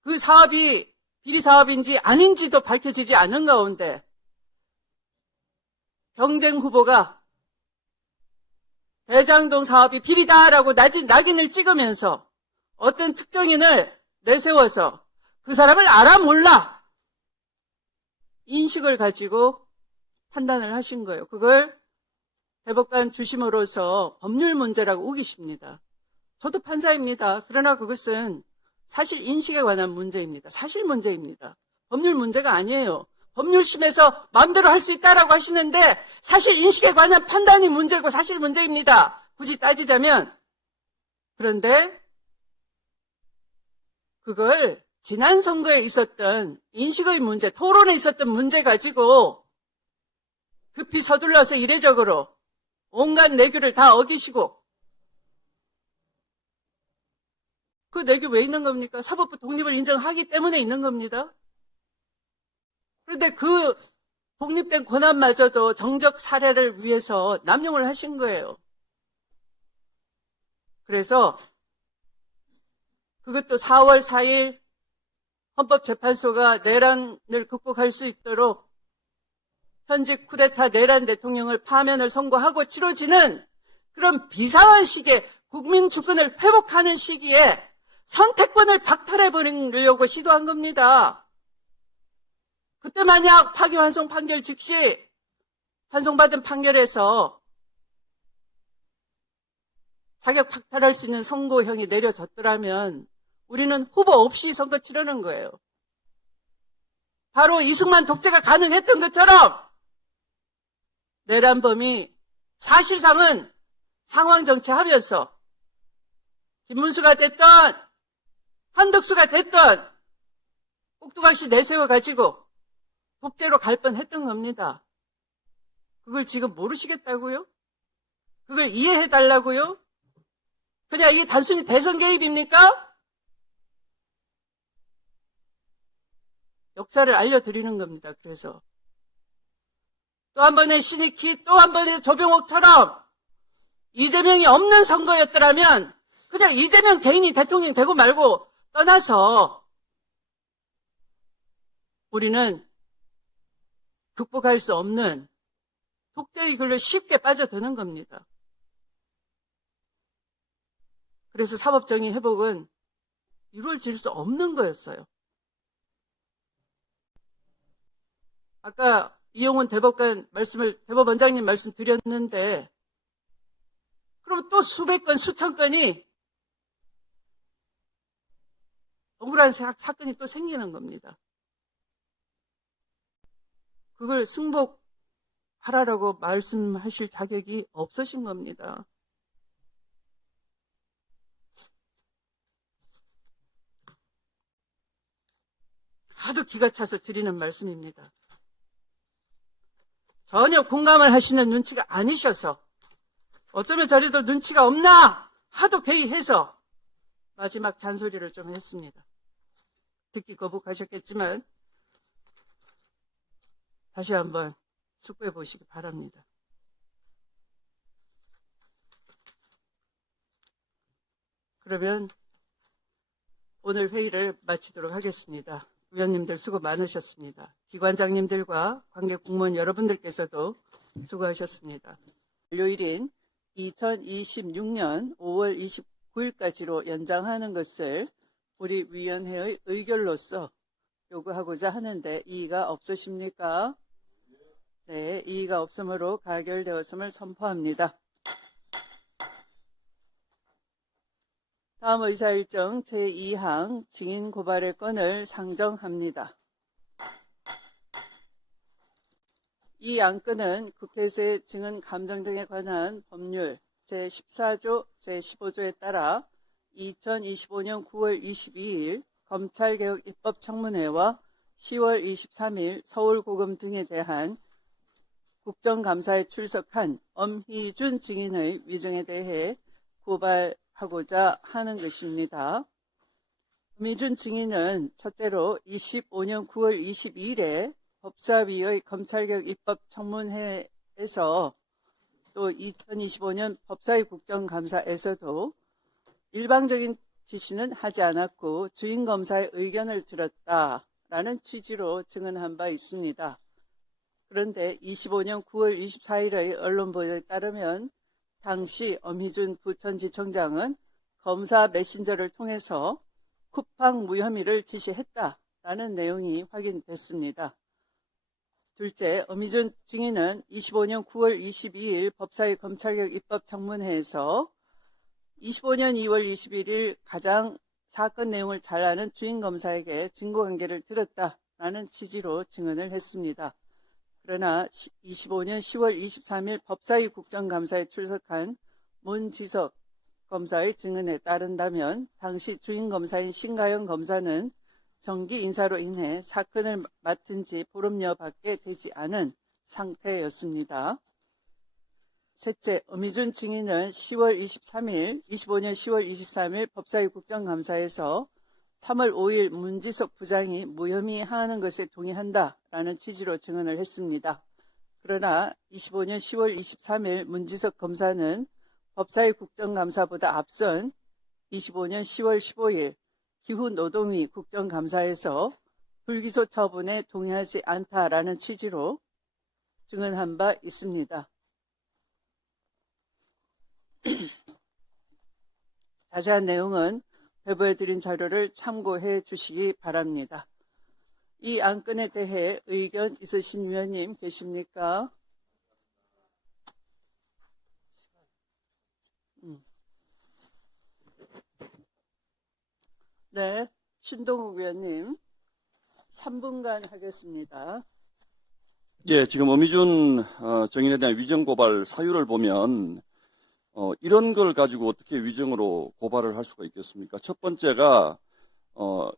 그 사업이 비리 사업인지 아닌지도 밝혀지지 않은 가운데 경쟁 후보가 대장동 사업이 비리다라고 낙인을 찍으면서 어떤 특정인을 내세워서 그 사람을 알아 몰라 인식을 가지고 판단을 하신 거예요. 그걸 대법관 주심으로서 법률 문제라고 우기십니다. 저도 판사입니다. 그러나 그것은 사실 인식에 관한 문제입니다. 사실 문제입니다. 법률 문제가 아니에요. 법률심에서 마음대로 할 수 있다라고 하시는데 사실 인식에 관한 판단이 문제고 사실 문제입니다. 굳이 따지자면. 그런데 그걸 지난 선거에 있었던 인식의 문제, 토론에 있었던 문제 가지고 급히 서둘러서 이례적으로 온갖 내규를 다 어기시고 그 내규 왜 있는 겁니까? 사법부 독립을 인정하기 때문에 있는 겁니다. 그런데 그 독립된 권한마저도 정적 사례를 위해서 남용을 하신 거예요. 그래서 그것도 4월 4일 헌법재판소가 내란을 극복할 수 있도록 현직 쿠데타 내란 대통령을 파면을 선고하고 치러지는 그런 비상한 시기에 국민 주권을 회복하는 시기에 선택권을 박탈해버리려고 시도한 겁니다. 그때 만약 파기환송 판결 즉시 환송받은 판결에서 자격 박탈할 수 있는 선고형이 내려졌더라면 우리는 후보 없이 선거 치르는 거예요. 바로 이승만 독재가 가능했던 것처럼 내란범이 사실상은 상황정치하면서 김문수가 됐던 한덕수가 됐던 꼭두각시 내세워가지고 독재로 갈 뻔했던 겁니다. 그걸 지금 모르시겠다고요? 그걸 이해해달라고요? 그냥 이게 단순히 대선 개입입니까? 역사를 알려드리는 겁니다. 그래서 또 한 번의 신익희, 또 한 번의 조병옥처럼 이재명이 없는 선거였더라면 그냥 이재명 개인이 대통령 되고 말고 떠나서 우리는 극복할 수 없는 독재의 길로 쉽게 빠져드는 겁니다. 그래서 사법정의 회복은 이루어질 수 없는 거였어요. 아까 이용훈 대법원장님 말씀 드렸는데, 그럼 또 수백 건, 수천 건이 억울한 사건이 또 생기는 겁니다. 그걸 승복하라고 말씀하실 자격이 없으신 겁니다. 하도 기가 차서 드리는 말씀입니다. 전혀 공감을 하시는 눈치가 아니셔서 어쩌면 저리도 눈치가 없나 하도 개의해서 마지막 잔소리를 좀 했습니다. 듣기 거북하셨겠지만 다시 한번 숙고해 보시기 바랍니다. 그러면 오늘 회의를 마치도록 하겠습니다. 위원님들 수고 많으셨습니다. 기관장님들과 관계 공무원 여러분들께서도 수고하셨습니다. 일요일인 2026년 5월 29일까지로 연장하는 것을 우리 위원회의 의결로서 요구하고자 하는데 이의가 없으십니까? 네, 이의가 없으므로 가결되었음을 선포합니다. 다음 의사일정 제2항 증인 고발의 건을 상정합니다. 이 안건은 국회에서의 증언 감정 등에 관한 법률 제14조 제15조에 따라 2025년 9월 22일 검찰개혁 입법청문회와 10월 23일 서울고검 등에 대한 국정감사에 출석한 엄희준 증인의 위증에 대해 고발하고자 하는 것입니다. 엄희준 증인은 첫째로 25년 9월 22일에 법사위의 검찰개혁 입법청문회에서 또 2025년 법사위 국정감사에서도 일방적인 지시는 하지 않았고 주인검사의 의견을 들었다라는 취지로 증언한 바 있습니다. 그런데 25년 9월 24일의 언론보도에 따르면 당시 엄희준 부천지청장은 검사 메신저를 통해서 쿠팡 무혐의를 지시했다라는 내용이 확인됐습니다. 둘째, 엄희준 증인은 25년 9월 22일 법사위 검찰개혁 입법청문회에서 25년 2월 21일 가장 사건 내용을 잘 아는 주인검사에게 증거관계를 들었다라는 취지로 증언을 했습니다. 그러나 25년 10월 23일 법사위 국정감사에 출석한 문지석 검사의 증언에 따른다면 당시 주인검사인 신가영 검사는 정기 인사로 인해 사건을 맡은 지 보름여밖에 되지 않은 상태였습니다. 셋째, 엄희준 증인은 25년 10월 23일 법사위 국정감사에서 3월 5일 문지석 부장이 무혐의 하는 것에 동의한다라는 취지로 증언을 했습니다. 그러나 25년 10월 23일 문지석 검사는 법사위 국정감사보다 앞선 25년 10월 15일 기후노동위 국정감사에서 불기소 처분에 동의하지 않다라는 취지로 증언한 바 있습니다. 자세한 내용은 배부해드린 자료를 참고해 주시기 바랍니다. 이 안건에 대해 의견 있으신 위원님 계십니까? 네, 신동욱 위원님 3분간 하겠습니다. 예, 지금 어미준 정인에 대한 위정 고발 사유를 보면 이런 걸 가지고 어떻게 위정으로 고발을 할 수가 있겠습니까? 첫 번째가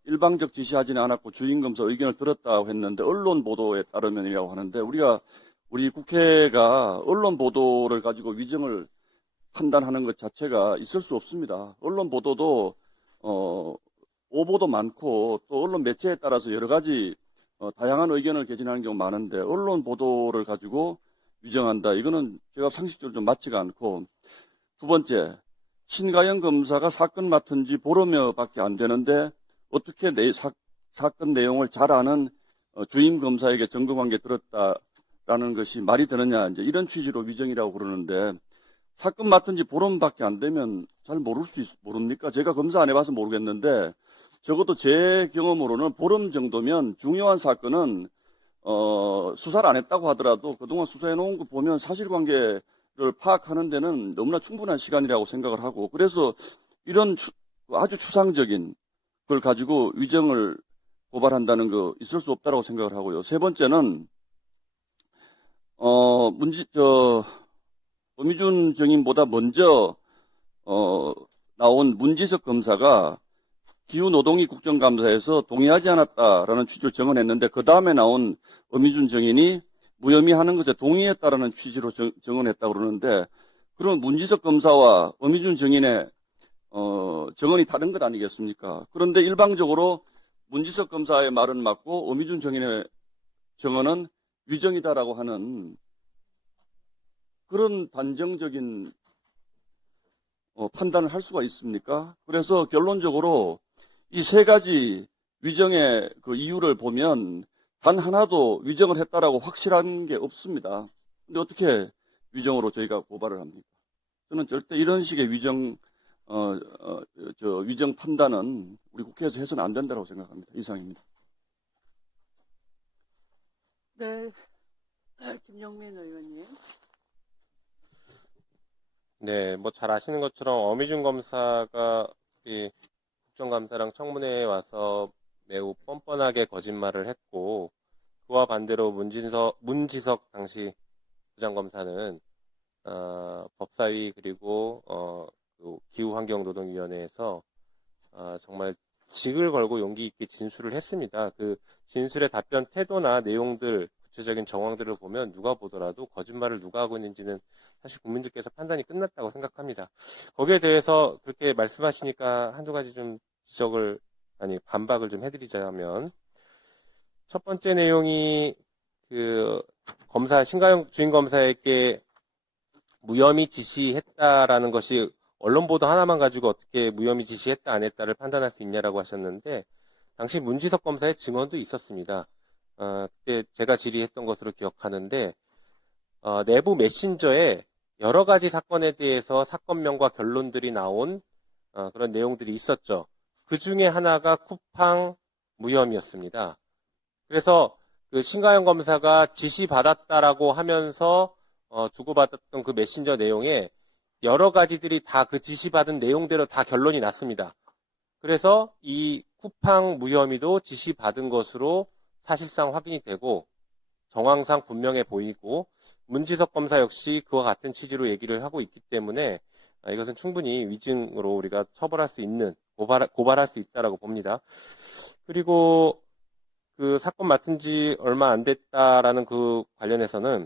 일방적 지시하지는 않았고 주임검사 의견을 들었다고 했는데 언론 보도에 따르면이라고 하는데 우리 국회가 언론 보도를 가지고 위정을 판단하는 것 자체가 있을 수 없습니다. 언론 보도도 오보도 많고 또 언론 매체에 따라서 여러 가지 다양한 의견을 개진하는 경우 많은데 언론 보도를 가지고 위정한다. 이거는 제가 상식적으로 좀 맞지가 않고 두 번째, 신가영 검사가 사건 맡은 지 보름여밖에 안 되는데 어떻게 사건 내용을 잘 아는 주임 검사에게 점검한 게 들었다라는 것이 말이 되느냐. 이제 이런 취지로 위정이라고 그러는데 사건 맡은 지 보름밖에 안 되면 잘 모릅니까? 제가 검사 안 해봐서 모르겠는데 적어도 제 경험으로는 보름 정도면 중요한 사건은 수사를 안 했다고 하더라도 그동안 수사해 놓은 거 보면 사실관계를 파악하는 데는 너무나 충분한 시간이라고 생각을 하고 그래서 이런 아주 추상적인 걸 가지고 위정을 고발한다는 거 있을 수 없다고 생각을 하고요. 세 번째는 어미준 정인보다 먼저 나온 문지석 검사가 기후노동위 국정감사에서 동의하지 않았다라는 취지를 정언했는데 그 다음에 나온 어미준 정인이 무혐의하는 것에 동의했다라는 취지로 정언했다고 그러는데 그런 문지석 검사와 어미준 정인의 정언이 다른 것 아니겠습니까? 그런데 일방적으로 문지석 검사의 말은 맞고 어미준 정인의 정언은 위정이다라고 하는 그런 단정적인 판단을 할 수가 있습니까? 그래서 결론적으로 이 세 가지 위정의 그 이유를 보면 단 하나도 위정을 했다라고 확실한 게 없습니다. 근데 어떻게 위정으로 저희가 고발을 합니까? 저는 절대 이런 식의 위정 판단은 우리 국회에서 해서는 안 된다고 생각합니다. 이상입니다. 네, 김영민 의원님. 네, 뭐 잘 아시는 것처럼 어미준 검사가 이 국정감사랑 청문회에 와서 매우 뻔뻔하게 거짓말을 했고 그와 반대로 문지석 당시 부장검사는 법사위 그리고 그 기후환경노동위원회에서 정말 직을 걸고 용기 있게 진술을 했습니다. 그 진술의 답변 태도나 내용들 구체적인 정황들을 보면 누가 보더라도 거짓말을 누가 하고 있는지는 사실 국민들께서 판단이 끝났다고 생각합니다. 거기에 대해서 그렇게 말씀하시니까 한두 가지 좀 반박을 좀 해드리자면 첫 번째 내용이 그 신가영 주임검사에게 무혐의 지시했다라는 것이 언론 보도 하나만 가지고 어떻게 무혐의 지시했다 안 했다를 판단할 수 있냐라고 하셨는데 당시 문지석 검사의 증언도 있었습니다. 그때 제가 질의했던 것으로 기억하는데 내부 메신저에 여러 가지 사건에 대해서 사건명과 결론들이 나온 그런 내용들이 있었죠. 그 중에 하나가 쿠팡 무혐의였습니다. 그래서 그 신가영 검사가 지시받았다라고 하면서 주고받았던 그 메신저 내용에 여러 가지들이 다 그 지시받은 내용대로 다 결론이 났습니다. 그래서 이 쿠팡 무혐의도 지시받은 것으로 사실상 확인이 되고 정황상 분명해 보이고 문지석 검사 역시 그와 같은 취지로 얘기를 하고 있기 때문에 이것은 충분히 위증으로 우리가 처벌할 수 있는 고발할 수 있다라고 봅니다. 그리고 그 사건 맡은 지 얼마 안 됐다라는 그 관련해서는